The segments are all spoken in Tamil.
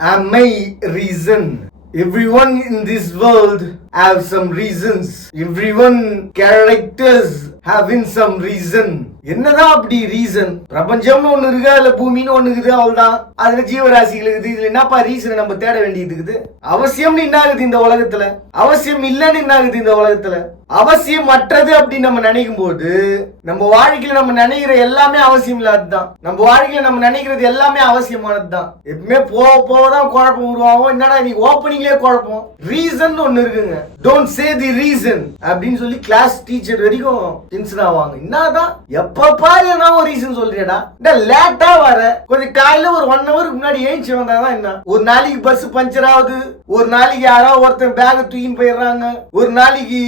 Am I reason? Everyone in this world have some reasons. Everyone characters having some reason. என்னதான் அப்படி ரீசன்? பிரபஞ்சம்னு ஒண்ணு இருக்கா, இல்ல பூமின்னு ஒண்ணு இருக்குது, அவ்வளவுதான். அதுல ஜீவராசிகள் இருக்குது. இதுல என்னப்பா ரீசன் நம்ம தேட வேண்டியது இருக்குது? அவசியம்னு என்ன ஆகுது இந்த உலகத்துல? அவசியம் இல்லைன்னு என்ன ஆகுது இந்த உலகத்துல? அவசியம் மற்றது அப்படின்னு நம்ம நினைக்கும் போது நம்ம வாழ்க்கையில நம்ம நினைக்கிற எல்லாமே அவசியம் இல்லாததுதான். நம்ம வாழ்க்கையில நம்ம நினைக்கிறது எல்லாமே அவசியமானதுதான். எப்பவுமே போக போகதான் குழப்பம் உருவாகும். என்னடா நீ ஓப்பனிங்லயே குழப்பம். ரீசன் ஒண்ணு இருக்குங்க. டோன்ட் சே தி ரீசன் அப்படின்னு சொல்லி கிளாஸ் டீச்சர் வரைக்கும் டென்ஷன் ஆவாங்க. என்னதான் எப்ப பாரு நான் ஒரு ரீசன் சொல்றியடா, லேட்டா வர கொஞ்சம் காலையில ஒரு 1 hour முன்னாடி ஏஞ்சி வந்தாதான் என்ன? ஒரு நாளைக்கு பஸ் பஞ்சர் ஆகுது, ஒரு நாளைக்கு யாராவது ஒருத்தர் பேக் தூக்கின்னு போயிடுறாங்க, ஒரு நாளைக்கு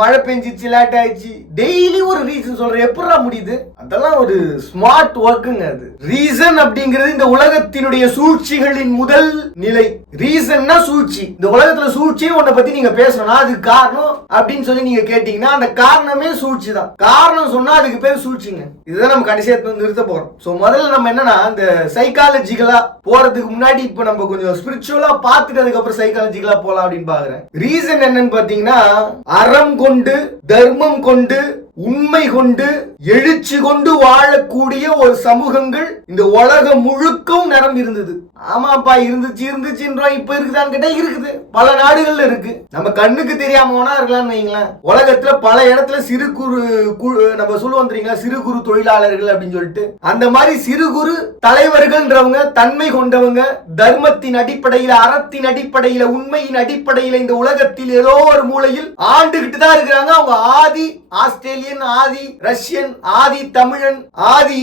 மழை பெஞ்சிச்சு லேட் ஆயிடுச்சு. டெய்லி ஒரு ரீசன் சொல்ற எப்படா முடியுது? அதெல்லாம் ஒரு ஸ்மார்ட் ஒர்க்குங்க. அது ரீசன் அப்படிங்கிறது இந்த உலகத்தினுடைய சூழ்ச்சிகளின் முதல் நிலை. ரீசன்னா சூழ்ச்சி. இந்த உலகத்துல சூழ்ச்சின்னு ஒன்ன பத்தி நீங்க பேசணும்னா அது காரணம் அப்படின்னு சொல்லி நீங்க கேட்டீங்கன்னா அந்த காரணமே சூழ்ச்சி தான். காரணம் சொன்னா அதுக்கு பேர் சூழ்ச்சிங்க. இதுதான் நம்ம கடைசியா நிறுத்த போறோம். சோ முதல்ல நம்ம என்னன்னா இந்த சைக்காலஜிக்கலா போறதுக்கு முன்னாடி இப்ப நம்ம கொஞ்சம் ஸ்பிரிச்சுவலா பார்த்துட்டு அதுக்கப்புறம் சைக்காலஜிக்கலா போலாம் அப்படின்னு பாக்குறேன். ரீசன் என்னன்னு பாத்தீங்கன்னா அறம் கொண்டு தர்மம் கொண்டு உண்மை கொண்டு எழுச்சி கொண்டு வாழக்கூடிய ஒரு சமூகங்கள் இந்த உலகம் முழுக்கும் நிரம்பி இருந்தது. ஆமாப்பா இருந்துச்சுன்றோம். இப்ப இருக்குதான்னு கேட்டா இருக்குது. பல நாடுகள்ல இருக்கு. நம்ம கண்ணுக்கு தெரியாம வேணா இருக்கலாம்னு வைங்களேன். உலகத்துல பல இடத்துல சிறு குறு நம்ம சொல்லுவோம் தெரியுங்களா, சிறு குறு தொழிலாளர்கள் அப்படின்னு சொல்லிட்டு. அந்த மாதிரி சிறு குறு தலைவர்கள்ன்றவங்க தன்மை கொண்டவங்க தர்மத்தின் அடிப்படையில் அறத்தின் அடிப்படையில உண்மையின் அடிப்படையில இந்த உலகத்தில் ஏதோ ஒரு மூலையில் ஆண்டுகிட்டு தான் இருக்கிறாங்க. அவங்க ஆதி ஆஸ்திரேலியன், ஆதி ரஷ்யன், ஆதி தமிழன், ஆதி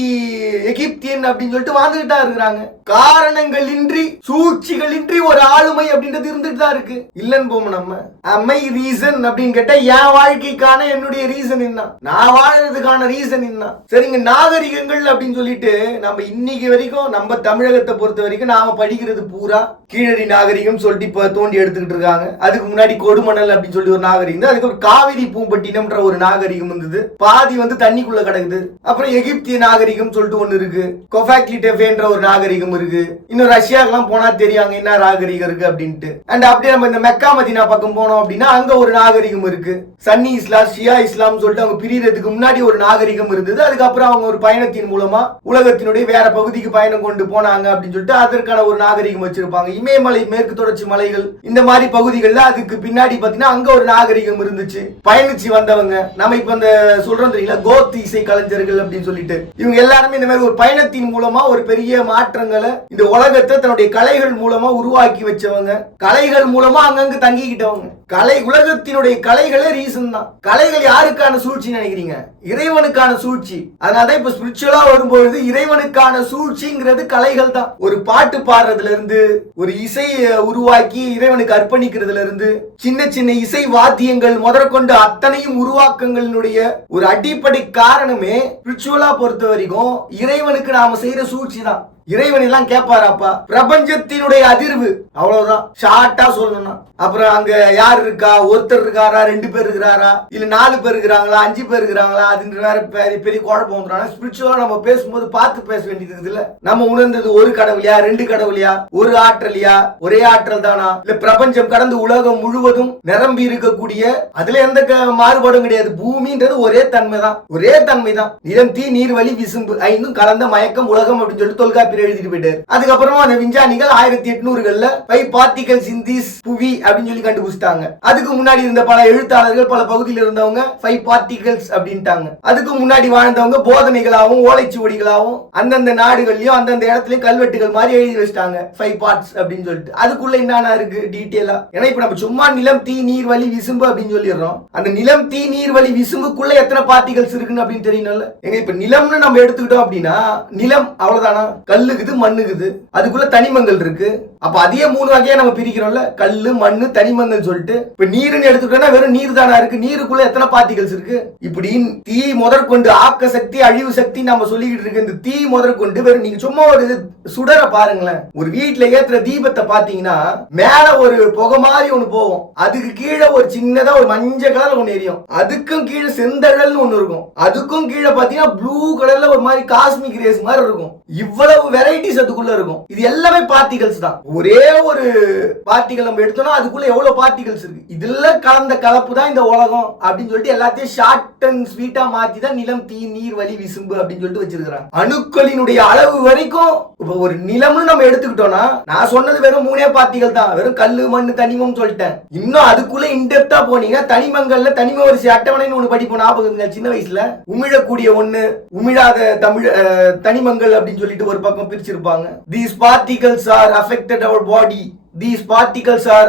எகிப்தியன் அப்படின்னு சொல்லிட்டு வாழ்ந்துகிட்டா இருக்கிறாங்க. காரணங்கள் இன்றி சூழ்ச்சிகள் இன்றி ஒரு ஆளுமை அப்படின்றது இருந்துட்டு தான் இருக்கு. இல்லன்னு போவோம் நம்ம. அம்மை ரீசன் அப்படின்னு கேட்டா என் வாழ்க்கைக்கான என்னுடைய ரீசன் என்ன, நான் வாழறதுக்கான ரீசன் என்ன? சரிங்க, நாகரிகங்கள் அப்படின்னு சொல்லிட்டு நம்ம இன்னைக்கு வரைக்கும் நம்ம தமிழகத்தை பொறுத்த வரைக்கும் நாம படிக்கிறது பூரா கீழடி நாகரிகம் சொல்லிட்டு இப்ப தோண்டி எடுத்துக்கிட்டு இருக்காங்க. அதுக்கு முன்னாடி கொடுமணல் அப்படின்னு சொல்லி ஒரு நாகரிகம், அதுக்கு காவிரி பூம்பட்டினம்ன்ற ஒரு நாகரிகம் இருந்தது. பாதி தண்ணிக்குள்ள கிடக்குது. அப்புறம் எகிப்திய நாகரிகம் சொல்லிட்டு ஒண்ணு இருக்கு. கொஃபாக்லிடெஃபேன்ற ஒரு நாகரிகம் இருக்கு. இன்னும் ரஷ்யாக்கெல்லாம் போனா தெரியாங்க என்ன நாகரிகம் இருக்கு அப்படின்ட்டு. அண்ட் அப்படியே நம்ம இந்த மெக்கா மதீனா பக்கம் போனோம் அப்படின்னா அங்க ஒரு நாகரிகம் இருக்கு. சன்னி இஸ்லாம் ஷியா இஸ்லாம் சொல்லிட்டு அவங்க பிரியறதுக்கு முன்னாடி ஒரு நாகரிகம் இருந்தது. அதுக்கப்புறம் அவங்க ஒரு பயணத்தின் மூலமா உலகத்தினுடைய வேற பகுதிக்கு பயணம் கொண்டு போனாங்க அப்படின்னு சொல்லிட்டு அதற்கான ஒரு நாகரிகம் வச்சிருப்பாங்க. இமயமலை, மேற்கு தொடர்ச்சி மலைகள் இந்த மாதிரி பகுதிகள்ல அதுக்கு பின்னாடி பாத்தீங்கன்னா அங்க ஒரு நாகரிகம் இருந்துச்சு. பயணிச்சு வந்தவங்க நம்ம இப்ப அந்த சொல்றோம் தெரியுங்களா, கோத் இசை கலைஞர்கள் அப்படின்னு சொல்லிட்டு இவங்க எல்லாருமே இந்த மாதிரி ஒரு பயணத்தின் மூலமா ஒரு பெரிய மாற்றங்களை இந்த உலகத்தை தன்னுடைய கலைகள் மூலமா உருவாக்கி வச்சவங்க. கலைகள் மூலமா அங்கங்க தங்கிக்கிட்டவங்க. கலை உலகத்தினுடைய கலைகளே ரீசன் தான். கலைகள் யாருக்கான சூழ்ச்சி நினைக்கிறீங்க? இறைவனுக்கான சூழ்ச்சி. அதனால இப்ப ஸ்பிரிச்சுவலா வரும்போது இறைவனுக்கான சூழ்ச்சிங்கிறது கலைகள் தான். ஒரு பாட்டு பாடுறதுல இருந்து ஒரு இசையை உருவாக்கி இறைவனுக்கு அர்ப்பணிக்கிறதுல இருந்து சின்ன சின்ன இசை வாத்தியங்கள் முதற்கொண்டு அத்தனையும் உருவாக்கங்களினுடைய ஒரு அடிப்படை காரணமே ஸ்பிரிச்சுவலா பொறுத்த வரைக்கும் இறைவனுக்கு நாம செய்யற சூழ்ச்சி தான். இறைவன் எல்லாம் கேட்பாராப்பா? பிரபஞ்சத்தினுடைய அதிர்வு, அவ்வளவுதான். ஷார்ட்டா சொல்லணும்னா அப்புறம் அங்க யார் இருக்கா, ஒருத்தர் இருக்காரா, 2 பேர் இருக்கிறாரா, இல்ல 4 பேர் இருக்கிறாங்களா, 5 பேர் இருக்கிறாங்களா, அது வேற பெரிய குழப்பம் வந்துடும். ஸ்பிரிச்சுவலா நம்ம பேசும்போது பார்த்து பேச வேண்டியது இல்ல. நம்ம உணர்ந்தது ஒரு கடவுளியா, 2 கடவுளியா, ஒரு ஆற்றலியா, ஒரே ஆற்றல் தானா, இல்ல பிரபஞ்சம் கடந்து உலகம் முழுவதும் நிரம்பி இருக்கக்கூடிய அதுல எந்த மாறுபாடும் கிடையாது. பூமின்றது ஒரே தன்மை தான், ஒரே தன்மை தான். நிலம், தீ, நீர், வழி, விசும்பு ஐந்தும் கலந்த மயக்கம் உலகம் அப்படின்னு சொல்லிட்டு தொல்காப்பியர் எழுதிட்டு போயிட்டாரு. அதுக்கப்புறமா அந்த விஞ்ஞானிகள் 1800களில் 5 particles in this புவி அப்படின்னு சொல்லி கண்டுபிடிச்சிட்டாங்க. அதுக்கு முன்னாடி இருந்த பல எழுத்தாளர்கள் பல பகுதியில் இருந்தவங்க 5 particles அப்படின்ட்டாங்க. அதுக்கு முன்னாடி வாழ்ந்தவங்க போதனைகளாகவும் ஓலைச்சுவடிகளாகவும் அந்தந்த நாடுகள்லயும் அந்தந்த இடத்துலயும் கல்வெட்டுகள் மாதிரி எழுதி வச்சிட்டாங்க 5 parts அப்படின்னு சொல்லிட்டு. அதுக்குள்ள என்னன்னா இருக்கு டீடைலா. ஏன்னா இப்ப நம்ம சும்மா நிலம், தீ, நீர், வழி, விசும்பு அப்படின்னு சொல்லிடுறோம். அந்த நிலம், தீ, நீர், வழி, விசும்புக்குள்ள எத்தனை பார்ட்டிகல்ஸ் இருக்குன்னு அப்படின்னு தெரியணும்ல. எங்க இப்ப நிலம்னு நம்ம எடுத்துக்கிட்டோம் அப்படின்னா நிலம் அவ்வளவுதானா? கல்லுக்குது, மண்ணுக்குது, அதுக்குள்ள தனிமங்கள் இருக்கு. அப்ப அதே 3 வகையா நம்ம பிரிக்கிறோம்ல, கல்லு, மண்ணு, தனிமங்கள் சொல்லிட்டு. இப்ப நீருன்னு எடுத்துக்கிட்டோம்னா வெறும் நீர் தானா இருக்கு. நீருக்குள்ள எத்தனை பார்ட்டிகல்ஸ் இருக்கு? இப்படி தீ முதற்கொண்டு ஆக்க சக்தி, அழிவு சக்தி நம்ம சொல்லிக்கிட்டு இருக்கு. இந்த தீ முதற்கொண்டு வெறும் நீங்க சும்மா ஒரு சுடரை பாருங்களேன். ஒரு வீட்டுல ஏத்துற தீபத்தை பாத்தீங்கன்னா மேல ஒரு புகை மாதிரி ஒண்ணு போகும். அதுக்கு கீழே ஒரு சின்னதா ஒரு மஞ்சள் கலர்ல ஒண்ணு எரியும். அதுக்கும் கீழே செந்தழல்னு ஒண்ணு இருக்கும். அதுக்கும் கீழே பாத்தீங்கன்னா ப்ளூ கலர்ல ஒரு மாதிரி காஸ்மிக் ரேஸ் மாதிரி இருக்கும். இவ்வளவு வெரைட்டிஸ் அதுக்குள்ள இருக்கும். இது எல்லாமே பார்ட்டிகல்ஸ் தான். ஒரே ஒரு பார்ட்டிகல் நம்ம எடுத்தோம்னா அதுக்குள்ள எவ்வளவு பார்ட்டிகல்ஸ் இருக்கு. இதுல கலந்த கலப்பு தான் இந்த உலகம் அப்படின்னு சொல்லிட்டு எல்லாத்தையும் ஷார்ட் அண்ட் ஸ்வீட்டா மாத்தி தான் நிலம், தீ, நீர், வலி, விசும்பு அப்படின்னு சொல்லிட்டு வச்சிருக்காங்க. அணுக்களினுடைய அளவு வரைக்கும் ஒரு நிலம்னு நம்ம எடுத்துக்கிட்டோம்னா, நான் சொன்னது வெறும் 3 பார்ட்டிகல் தான், வெறும் கல்லு, மண்ணு, தனிமம் சொல்லிட்டேன். இன்னும் அதுக்குள்ள இன்டெப்தா போனீங்க, தனிமங்கள்ல தனிம வரிசை அட்டவணைன்னு ஒண்ணு படிப்போம், ஞாபகம் சின்ன வயசுல. உமிழக்கூடிய ஒண்ணு, உமிழாத தனிமங்கள் அப்படின்னு சொல்லிட்டு ஒரு பக்கம் பிரிச்சிருப்பாங்க. These particles are affected our body. These particles are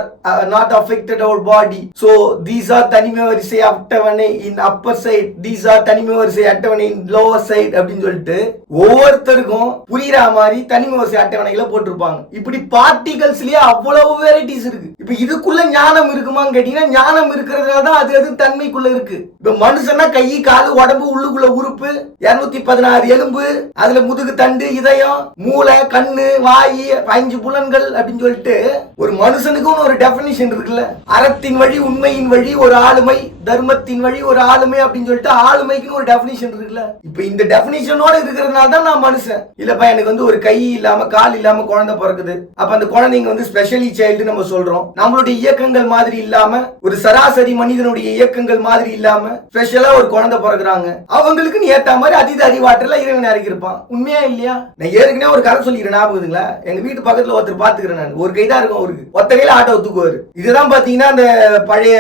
not affected our body. So these are தனிம வரிசை அட்டவணை in upper side. These are தனிம வரிசை அட்டவணை in lower side அப்படின்னு சொல்லிட்டு ஒவ்வொருத்தருக்கும் புரியுற மாதிரி தனிம வரிசை அட்டவணைகளை போட்டிருப்பாங்க. இப்படி பார்ட்டிகல்ஸ்லயே அவ்வளவு வெரைட்டிஸ் இருக்கு. இப்ப இதுக்குள்ள ஞானம் இருக்குமான்னு கேட்டீங்கன்னா, ஞானம் இருக்கிறதுனால தான் அது தன்மைக்குள்ள இருக்கு. இப்ப மனுஷனா கை, காலு, உடம்பு, உள்ளுக்குள்ள உறுப்பு 216 எலும்பு, அதுல முதுகு தண்டு, இதயம், மூளை, கண்ணு, வாய், 5 புலன்கள் அப்படின்னு சொல்லிட்டு ஒரு மனுஷனுக்கு ஒரு டெபினிஷன் இருக்குல்ல. அறத்தின் வழி, உண்மையின் வழி ஒரு ஆளுமை, தர்மத்தின் வழி ஒரு ஆளுமை அப்படின்னு சொல்லிட்டு ஆளுமைக்குன்னு ஒரு டெபினிஷன் இருக்குல்ல. இப்ப இந்த டெபினிஷனோட இருக்கிறதுனால தான் நான் மனுஷன். இல்லப்பா எனக்கு ஒரு கை இல்லாம கால் இல்லாம குழந்தை பிறக்குது, அப்ப அந்த குழந்தைங்க ஸ்பெஷலி சைல்டு நம்ம சொல்றோம். நம்மளுடைய இயக்கங்கள் மாதிரி இல்லாம, ஒரு சராசரி மனிதனுடைய இயக்கங்கள் மாதிரி இல்லாம ஸ்பெஷலா ஒரு குழந்தை பிறகுறாங்க. அவங்களுக்கு ஏத்த மாதிரி அதீத அறிவாற்றல இறைவன் இறக்கிருப்பான். உண்மையா இல்லையா? நான் ஏற்கனவே ஒரு கதை சொல்லிக்கிறேன், ஞாபகங்களா? எங்க வீட்டு பக்கத்துல ஒருத்தர் பாத்துக்கிறேன் நான். ஒரு கைதான் இருக்கும் அவருக்கு, ஒத்த கையில ஆட்டோ தூக்குவாரு. இதுதான் பாத்தீங்கன்னா அந்த பழைய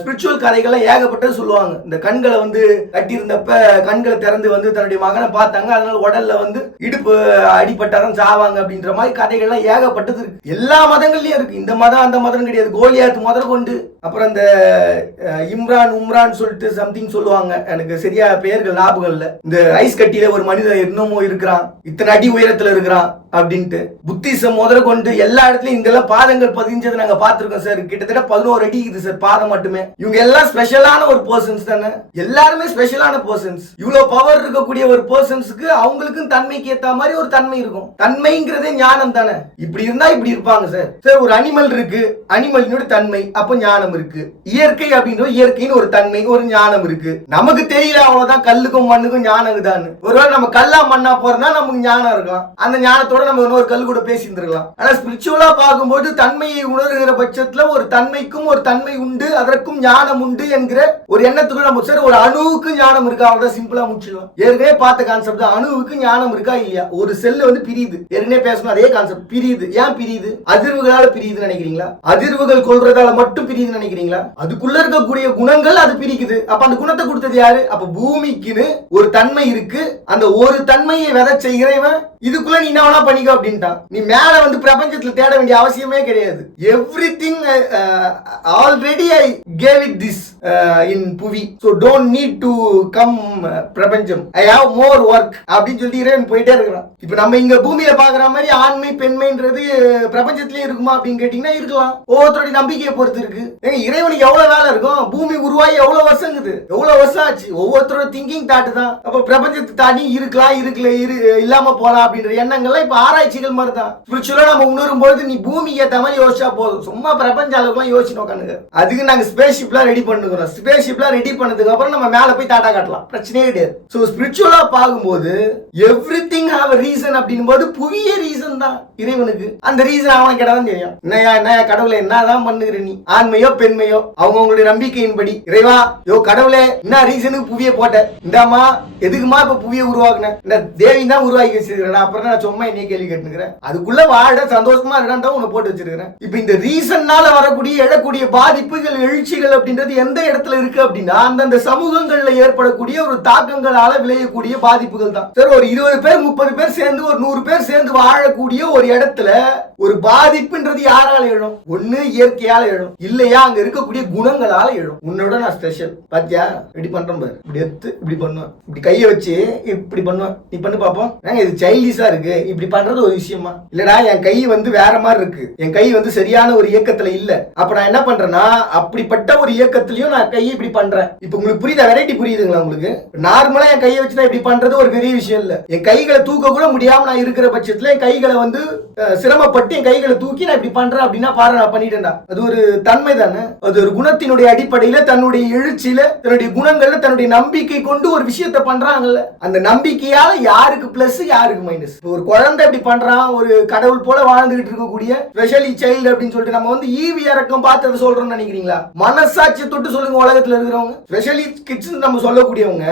ஸ்பிரிச்சுவல் கதைகள்லாம் ஏகப்பட்டது சொல்லுவாங்க. இந்த கண்களை கட்டி இருந்தப்ப கண்களை திறந்து தன்னுடைய மகனை பார்த்தாங்க, அதனால உடல்ல இடுப்பு அடிபட்டாதான் சாவாங்க அப்படின்ற மாதிரி கதைகள்லாம் ஏகப்பட்டது இருக்கு. எல்லா மதங்கள்லயும் இருக்கு. இந்த மதம் அந்த மதம் கிடையாது. கோலியாத் முதல் கொண்டு, அப்புறம் இந்த இம்ரான் உம்ரான் சொல்லிட்டு சம்திங் சொல்லுவாங்க, எனக்கு சரியா பெயர்கள் ஞாபகம் இல்ல. இந்த ஐஸ் கட்டியில ஒரு மனிதன் இன்னமும் இருக்கிறான், இத்தனை அடி உயரத்துல இருக்கிறான் அப்படின்ட்டு. புத்திசம் முதல் கொண்டு எல்லா இடத்துலயும் இங்கெல்லாம் பாதங்கள் பதிஞ்சதை நாங்க பார்த்திருக்கோம் சார். கிட்டத்தட்ட 11 அடி இருக்குது சார் பாதம் மட்டுமே. இவங்க எல்லாம் ஸ்பெஷலான ஒரு பர்சன்ஸ் தானே. எல்லாருமே ஸ்பெஷலான பர்சன்ஸ். இவ்வளவு பவர் இருக்கக்கூடிய ஒரு பர்சன்ஸ்க்கு அவங்களுக்கும் தன்மைக்கு ஏத்த மாதிரி ஒரு தன்மை இருக்கும். தன்மைங்கிறதே ஞானம் தானே. இப்படி இருந்தா இப்படி இருப்பாங்க சார். சார் ஒரு அனிமல் இருக்கு, அனிமலினோட தன்மை, அப்ப ஞானம் இருக்கு. இயற்கை அப்படின்ற இயற்கைன்னு ஒரு தன்மை, ஒரு ஞானம் இருக்கு. நமக்கு தெரியல அவ்வளவுதான், கல்லுக்கும் மண்ணுக்கும் ஞானம் தான். ஒருவேளை நம்ம கல்லா மண்ணா போறதா நமக்கு ஞானம் இருக்கலாம். அந்த ஞானத்தோட நம்ம இன்னொரு கல் கூட பேசி இருந்திருக்கலாம். ஆனா ஸ்பிரிச்சுவலா பார்க்கும்போது தன்மையை உணர்கிற பட்சத்துல ஒரு தன்மைக்கும் ஒரு தன்மை உண்டு, அதற்கும் ஞானம் உண்டு என்கிற ஒரு எண்ணத்துக்குள்ள நம்ம சார் ஒரு அணுவுக்கு ஞானம் இருக்கா, அவ்வளவுதான் சிம்பிளா முடிச்சிடலாம். ஏற்கனவே பார்த்த கான்செப்ட் தான். அணுவுக்கு ஞானம் இருக்கா இல்லையா? ஒரு செல்லு பிரியுது. ஏற்கனவே பேசணும் அதே கான்செப்ட். பிரியுது. ஏன் பிரியுது? அதிர்வுகளால பிரியுது நினைக்கிறீங்களா? அதிர்வுகள் கொள்றதால மட்டும் பிரியுது நினைக்கிறீங்களா? அதுக்குள்ள இருக்கக்கூடிய குணங்கள் அது பிரிக்குது. அப்ப அந்த குணத்தை கொடுத்தது யாரு? அப்ப பூமிக்குன்னு ஒரு தன்மை இருக்கு. அந்த ஒரு தன்மையை விதைச்ச இறைவன் இதுக்குள்ள நீ என்ன வேணா பண்ணிக்கோ அப்படின்ட்டான். நீ மேல பிரபஞ்சத்துல தேட வேண்டிய அவசியமே கிடையாது. Everything already I gave it this in புவி. So don't need to come பிரபஞ்சம். ஐ ஹேவ் மோர் ஒர்க் அப்படின்னு சொல்லி இறைவன் போயிட்டே இருக்கிறான். இப்ப நம்ம இங்க பூமியில பாக்குற மாதிரி ஆண்மை பெண்மைன்றது பிரபஞ்சத்திலே இருக்குமா அப்படின்னு கேட்டீங்கன்னா இருக்கலாம். ஒவ்வொருத்தருடைய நம்பிக்கையை பொறுத்து இருக்கு. இறைவனுக்கு எவ்வளவு வேலை இருக்கும்? பூமி உருவாகி எவ்வளவு வருஷம் இருக்குது, எவ்வளவு வருஷம் ஆச்சு. ஒவ்வொருத்தரோட திங்கிங் தாட்டு தான். அப்ப பிரபஞ்சத்தை தாண்டி இருக்கலாம், இல்லாம போலாம் அப்படின்ற எண்ணங்கள்லாம் இப்ப ஆராய்ச்சிகள் மாதிரி தான். ஸ்பிரிச்சுவலா நம்ம உணரும் போது நீ பூமிக்கு ஏத்த மாதிரி யோசிச்சா போதும். சும்மா பிரபஞ்ச அளவுக்குலாம் யோசிச்சு உட்காந்துங்க. அதுக்கு நாங்க ஸ்பேஸ் ஷிப்லாம் ரெடி பண்ணுகிறோம். ஸ்பேஸ் ஷிப்லாம் ரெடி பண்ணதுக்கு அப்புறம் நம்ம மேல போய் டாட்டா காட்டலாம், பிரச்சனையே கிடையாது. சோ ஸ்பிரிச்சுவலா பார்க்கும்போது எவ்ரிதிங் ஹேவ் a reason அப்படினும் போது புவியே ரீசன் தான் இறைவனுக்கு. அந்த ரீசன் அவன் கேட்டாதான் தெரியும். என்ன கடவுளே என்னதான் பண்ணுகிற நீ? ஆண்மையோ பெண்மையோ அவங்களுடைய நம்பிக்கையின்படி இறைவா யோ கடவுளே என்ன ரீசனுக்கு புவியை போட்ட? இந்தாமா எதுக்குமா இப்ப புவியை உருவாக்குன? இந்த தேவி தான் உருவாக்கி வச்சிருக்கிறேன். அப்புறம் நான் சும்மா என்னைய கேள்வி கேட்டுக்கிறேன். அதுக்குள்ள வாழ சந்தோஷமா இருக்கான் உன்னை போட்டு வச்சிருக்கிறேன். இப்ப இந்த ரீசன்னால வரக்கூடிய எழக்கூடிய பாதிப்புகள், எழுச்சிகள் அப்படின்றது எந்த இடத்துல இருக்கு அப்படின்னா அந்தந்த சமூகங்கள்ல ஏற்படக்கூடிய ஒரு தாக்கங்களால விளையக்கூடிய பாதிப்புகள் தான். சரி, ஒரு 20 பேர் 30 பேர் சேர்ந்து ஒரு 100 பேர் சேர்ந்து வாழக்கூடிய ஒரு இடத்துல ஒரு பாதிப்புன்றது யாரால எழும்? ஒண்ணு இயற்கையால எழும், இல்லையா அங்க இருக்கக்கூடிய குணங்களால எழும். உன்னோட நான் ஸ்பெஷல் பாத்தியா, இப்படி பண்றேன் பாரு, இப்படி எடுத்து இப்படி பண்ணுவேன், இப்படி கையை வச்சு இப்படி பண்ணுவேன், நீ பண்ணு பாப்போம். இது சைல்டிஷா இருக்கு, இப்படி பண்றது ஒரு விஷயமா? இல்லடா என் கை வேற மாதிரி இருக்கு, என் கை சரியான ஒரு இயக்கத்துல இல்ல. அப்ப நான் என்ன பண்றேன்னா அப்படிப்பட்ட ஒரு இயக்கத்திலயும் நான் கையை இப்படி பண்றேன். இப்ப உங்களுக்கு புரியுதா? வெரைட்டி புரியுதுங்களா உங்களுக்கு? நார்மலா என் கையை வச்சு நான் இப்படி பண்றது ஒரு பெரிய விஷயம் இல்ல. என் கைகளை தூக்க கூட முடியாம நான் இருக்கிற பட்சத்துல என் கைகளை சிரமப்பட்டு என் கைகளை தூக்கி நான் இப்படி பண்றேன் அப்படின்னா பாரு நான் பண்ணிட்டேன்டா. அது ஒரு தன்மை தானே. அது ஒரு குணத்தினுடைய அடிப்படையில தன்னுடைய எழுச்சியில தன்னுடைய குணங்கள்ல தன்னுடைய நம்பிக்கை கொண்டு ஒரு விஷயத்தை பண்றாங்கல்ல. அந்த நம்பிக்கையால யாருக்கு பிளஸ் யாருக்கு மைனஸ்? மைனஸ். ஒரு குழந்தை இப்படி பண்றான், ஒரு கடவுள் போல வாழ்ந்துகிட்டு இருக்கக்கூடிய ஸ்பெஷலி சைல்டு அப்படின்னு சொல்லிட்டு நம்ம வந்து ஈவி இறக்கம் பார்த்தது சொல்றோம்னு நினைக்கிறீங்களா? மனசாட்சி தொட்டு சொல்லுங்க. உலகத்துல இருக்கிறவங்க ஸ்பெஷலி கிட்ஸ் நம்ம சொல்லக்கூடியவங்க,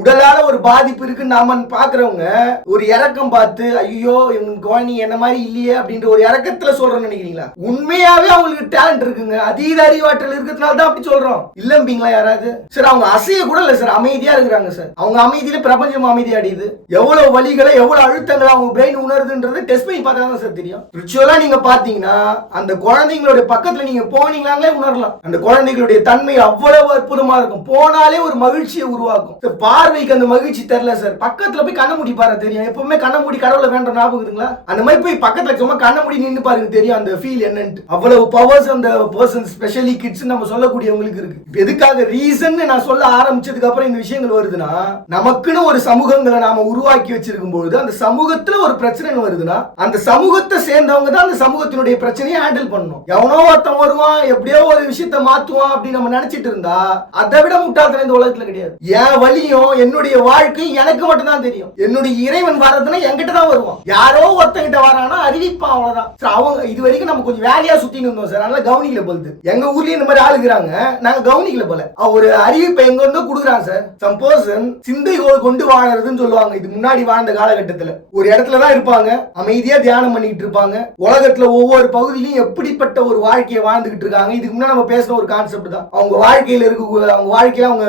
உடலால ஒரு பாதிப்பு இருக்குன்னு நாம பாக்குறவங்க ஒரு இறக்கம் பார்த்து ஐயோ இவங்க குழந்தை என்ன மாதிரி இல்லையே அப்படின்ற ஒரு இறக்கத்துல சொல்றோம்னு நினைக்கிறீங்களா? உண்மையாவே அவங்களுக்கு டேலண்ட் இருக்குங்க, அதீத அறிவாற்றல் இருக்கிறதுனால தான் அப்படி சொல்றோம். இல்லம்பீங்களா யாராவது? சார் அவங்க அசைய கூட இல்ல சார், அமைதியா இருக்கிறாங்க சார். அவங்க அமைதியில பிரபஞ்சம் அமைதி அடையுது. எவ்வளவு வலிகளை எவ்வளவு அழுத்தங்களை அவங்க பிரெயின் உணருதுன்றது டெஸ்ட் பண்ணி பார்த்தா தான் சார் தெரியும். ரிச்சுவலா நீங்க பாத்தீங்கன்னா அந்த குழந்தைங்களுடைய பக்கத்துல நீங்க போனீங்களாங்களே உணரலாம். அந்த குழந்தைகளுடைய தன்மை அவ்வளவு அற்புதமா இருக்கும். போனாலே ஒரு மகிழ்ச்சியை உருவாக்கும். பார்வைக்கு அந்த மகிழ்ச்சி தெரியல சார். பக்கத்துல போய் கண்ண மூடி பாரு தெரியும். எப்பவுமே கண்ண மூடி கடவுளை வேண்ட ஞாபகம் இருக்குங்களா? அந்த மாதிரி போய் பக்கத்துல சும்மா கண்ண மூடி நின்று பாருங்க தெரியும் அந்த ஃபீல் என்னன்னு. அவ்வளவு பவர்ஸ் அந்த பர்சன் ஸ்பெஷலி கிட்ஸ் நம்ம சொல்லக்கூடியவங்களுக்கு இருக்கு. எதுக்காக ரீசன் நான் சொல்ல ஆரம்பிச்சதுக்கு அப்புறம் இந்த விஷயங்கள் வருதுன்னா, நமக்குன்னு ஒரு சமூகங்களை நாம உருவாக்கி வச்சிருக்கும் பொழுது அந்த சமூகத்துல ஒரு பிரச்சனை வருதுன்னா அந்த சமூகத்தை சேர்ந்தவங்க தான் அந்த சமூகத்தினுடைய பிரச்சனையை ஹேண்டில் பண்ணணும். எவனோ ஒருத்தன் வருவான் எப்படியோ ஒரு விஷயத்தை மாத்துவான் அப்படின்னு நம்ம நினைச்சிட்டு இருந்தா அதை விட முட்டாள்தனம் இந்த உலகத்துல கிடையாது. என் வலியும் என்னுடைய வாழ்க்கையும் எனக்கு மட்டும் தான் தெரியும். என்னுடைய இறைவன் வர்றதுன்னா என்கிட்ட தான் வருவான். யாரோ ஒருத்தங்கிட்ட வரானா அறிவிப்பான், அவ்வளவுதான். அவங்க இது வரைக்கும் நம்ம கொஞ்சம் வேலையா சுத்தின்னு இருந்தோம் சார், அதனால கவனிக்கல போகுது. எங்க ஊர்லயும் இந்த மாதிரி ஆளுகிறாங்க, நாங்க கவனிக்கல போல. ஒரு அறிவிப்பை எங்க வந்து கொடுக்குறான் சார். சம் பர்சன் சிந்தை கொண்டு வாழறதுன்னு சொல்லுவாங்க. இது முன்னாடி வாழ்ந்த காலகட்டத்துல ஒரு இடத்துலதான் இருப்பாங்க, அமைதியா தியானம் பண்ணிட்டு இருப்பாங்க. உலகத்துல ஒவ்வொரு பகுதியிலும் எப்படிப்பட்ட ஒரு வாழ்க்கையை வாழ்ந்துகிட்டு இருக்காங்க. இதுக்கு முன்னாடி நம்ம பேசின ஒரு கான்செப்ட் தான். அவங்க வாழ்க்கையில அவங்க வாழ்க்கையில அவங்க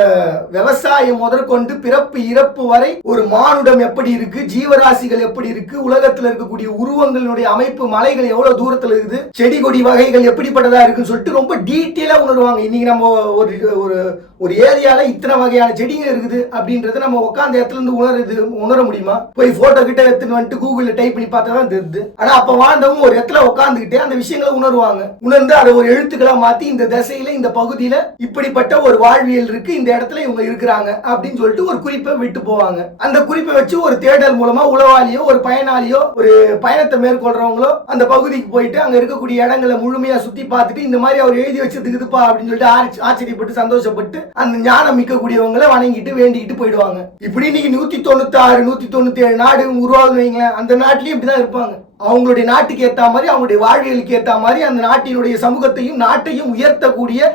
விவசாயம் முதற்கொண்டு பிறப்பு இறப்பு வரை ஒரு மானுடம் எப்படி இருக்கு, ஜீவராசிகள் எப்படி இருக்கு, உலகத்துல இருக்கக்கூடிய உருவங்களுடைய அமைப்பு, மலைகள் எவ்வளவு தூரத்துல இருக்குது, செடி கொடி வகைகள் எப்படிப்பட்டதா இருக்குன்னு சொல்லிட்டு ரொம்ப டீட்டெயிலா உணர்வாங்க. இன்னைக்கு நம்ம ஒரு ஏரியால இத்தனை வகையான செடிங்க இருக்குது அப்படின்றத நம்ம உட்கார்ந்த இடத்துல இருந்து உணர முடியுமா? போய் போட்டோ கிட்ட எடுத்துன்னு வந்துட்டு கூகுள்ல டைப் பண்ணி பார்த்தா தான் தெரியுது. ஆனா அப்ப வாழ்ந்தவங்க ஒரு இடத்துல உட்கார்ந்துகிட்டே அந்த விஷயங்களை உணர்வாங்க. உணர்ந்து அதை ஒரு எழுத்துக்களா மாத்தி இந்த திசையில இந்த பகுதியில இப்படிப்பட்ட ஒரு வாழ்வியல் இருக்கு, இந்த இடத்துல இவங்க இருக்கிறாங்க அப்படின்னு சொல்லிட்டு ஒரு குறிப்பை விட்டு போவாங்க. அந்த குறிப்பை வச்சு ஒரு தேடல் மூலமா உளவாளியோ ஒரு பயனாளியோ ஒரு பயணத்தை மேற்கொள்றவங்களோ அந்த பகுதிக்கு போயிட்டு அங்க இருக்கக்கூடிய இடங்களை முழுமையா சுத்தி பார்த்துட்டு இந்த மாதிரி அவர் எழுதி வச்சிருக்குதுப்பா அப்படின்னு சொல்லிட்டு ஆச்சரியப்பட்டு சந்தோஷப்பட்டு அந்த ஞானம் மிக்கக்கூடியவங்களை வணங்கிட்டு வேண்டிக்கிட்டு போயிடுவாங்க. இப்படி இன்னைக்கு 196 197 நாடு உருவாகுவீங்க. அந்த நாட்டிலையும் இப்படிதான் இருப்பாங்க. அவங்களுடைய நாட்டுக்கு ஏற்ற மாதிரி அவங்களுடைய வாழ்வியலுக்கு ஏற்ற மாதிரி அந்த நாட்டினுடைய சமூகத்தையும் நாட்டையும் உயர்த்தக்கூடிய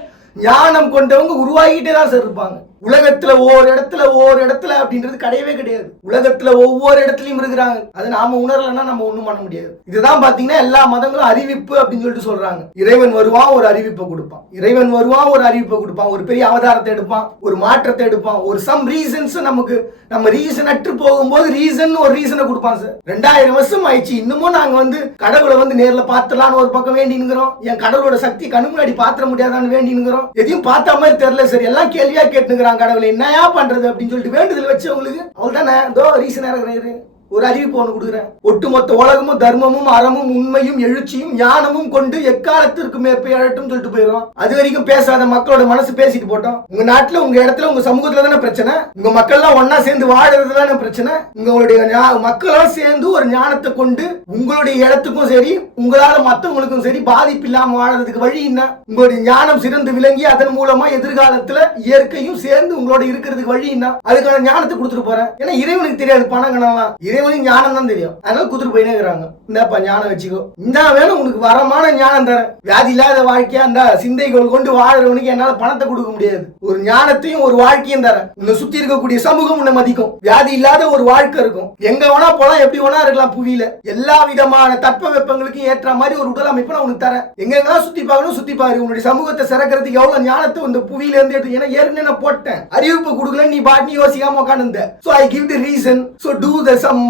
ஞானம் கொண்டவங்க உருவாகிட்டே தான் சார் இருப்பாங்க. உலகத்துல ஒவ்வொரு இடத்துல அப்படின்றது கிடையவே கிடையாது. உலகத்துல ஒவ்வொரு இடத்துலயும் இருக்கிறாங்க. அது நாம உணரலன்னா நம்ம ஒண்ணும் பண்ண முடியாது. இதுதான் பாத்தீங்கன்னா எல்லா மதங்களும் அறிவிப்பு அப்படின்னு சொல்லிட்டு சொல்றாங்க. இறைவன் வருவான், ஒரு அறிவிப்பை கொடுப்பான். இறைவன் வருவான், ஒரு அறிவிப்பை கொடுப்பான். ஒரு பெரிய அவதாரத்தை எடுப்பான், ஒரு மாற்றத்தை எடுப்பான். ஒரு சம் ரீசன்ஸ் நமக்கு நம்ம ரீசன் அற்று போகும்போது ரீசன் ஒரு ரீசனை கொடுப்பான் சார். 2000 வருஷம் ஆயிடுச்சு, இன்னமும் நாங்க வந்து கடவுளை வந்து நேர்ல பார்த்தலான்னு ஒரு பக்கம் வேண்டினுங்கிறோம். என் கடவுளோட சக்தி கண்ணு முன்னாடி பாத்திர முடியாதான்னு வேண்டினுங்கிறோம். எதையும் பார்த்த மாதிரி தெரியல சார், எல்லாம் கேள்வியா கேட்டுங்கிறாங்க. கடவுளை என்னையா பண்றது அப்படின்னு சொல்லிட்டு வேண்டுதல் வச்சு அவங்களுக்கு அவ்வளவுதானே இதோ ரீசனா இருக்கிறாரு. ஒரு அறிவிப்பு ஒண்ணு கொடுக்குறேன். ஒட்டுமொத்த உலகமும் தர்மமும் அறமும் உண்மையும் எழுச்சியும் ஞானமும் கொண்டு எக்காலத்திற்கு மேற்படும் சொல்லிட்டு போயிடும். அது வரைக்கும் பேசாத மக்களோட மனசு பேசிட்டு போட்டோம். உங்க நாட்டுல உங்க இடத்துல உங்க சமூகத்துல தானே பிரச்சனை. உங்க மக்கள் எல்லாம் ஒன்னா சேர்ந்து வாழறது தானே பிரச்சனை. உங்களுடைய மக்களும் சேர்ந்து ஒரு ஞானத்தை கொண்டு உங்களுடைய இடத்துக்கும் சரி உங்களால மற்றவங்களுக்கும் சரி பாதிப்பு இல்லாம வாழறதுக்கு வழி என்ன? உங்களுடைய ஞானம் சிறந்து விளங்கி அதன் மூலமா எதிர்காலத்துல இயற்கையும் சேர்ந்து உங்களோட இருக்கிறதுக்கு வழி என்ன? அதுக்கான ஞானத்தை கொடுத்துட்டு போறேன். ஏன்னா இறைவனுக்கு தெரியாது பணம் கணவா, இறைவனுக்கு ஞானம் தான் தெரியும். அதனால குதிரை போயினே இருக்கிறாங்க. இந்தாப்பா ஞானம் வச்சுக்கோ, இந்த வேணும் உனக்கு வரமான ஞானம் தரேன். வியாதி இல்லாத வாழ்க்கையா இந்த சிந்தைகள் கொண்டு வாழறவனுக்கு என்னால பணத்தை கொடுக்க முடியாது. ஒரு ஞானத்தையும் ஒரு வாழ்க்கையும் தரேன். உன்னை சுத்தி இருக்கக்கூடிய சமூகம் உன்னை மதிக்கும். வியாதி இல்லாத ஒரு வாழ்க்கை இருக்கும். எங்க வேணா போலாம், எப்படி வேணா இருக்கலாம். புவியில எல்லா விதமான தட்ப வெப்பங்களுக்கும் ஏற்ற மாதிரி ஒரு உடல் அமைப்பு நான் உனக்கு தரேன். எங்க சுத்தி பார்க்கணும், சுத்தி பாரு. உன்னுடைய சமூகத்தை சிறக்கிறதுக்கு எவ்வளவு ஞானத்தை இந்த புவியில இருந்து எடுத்து. ஏன்னா ஏற்கனவே நான் போட்டேன் அறிவிப்பு கொடுக்கல, நீ பாட்டு யோசிக்காம உட்காந்து. So I give the reason. So do the some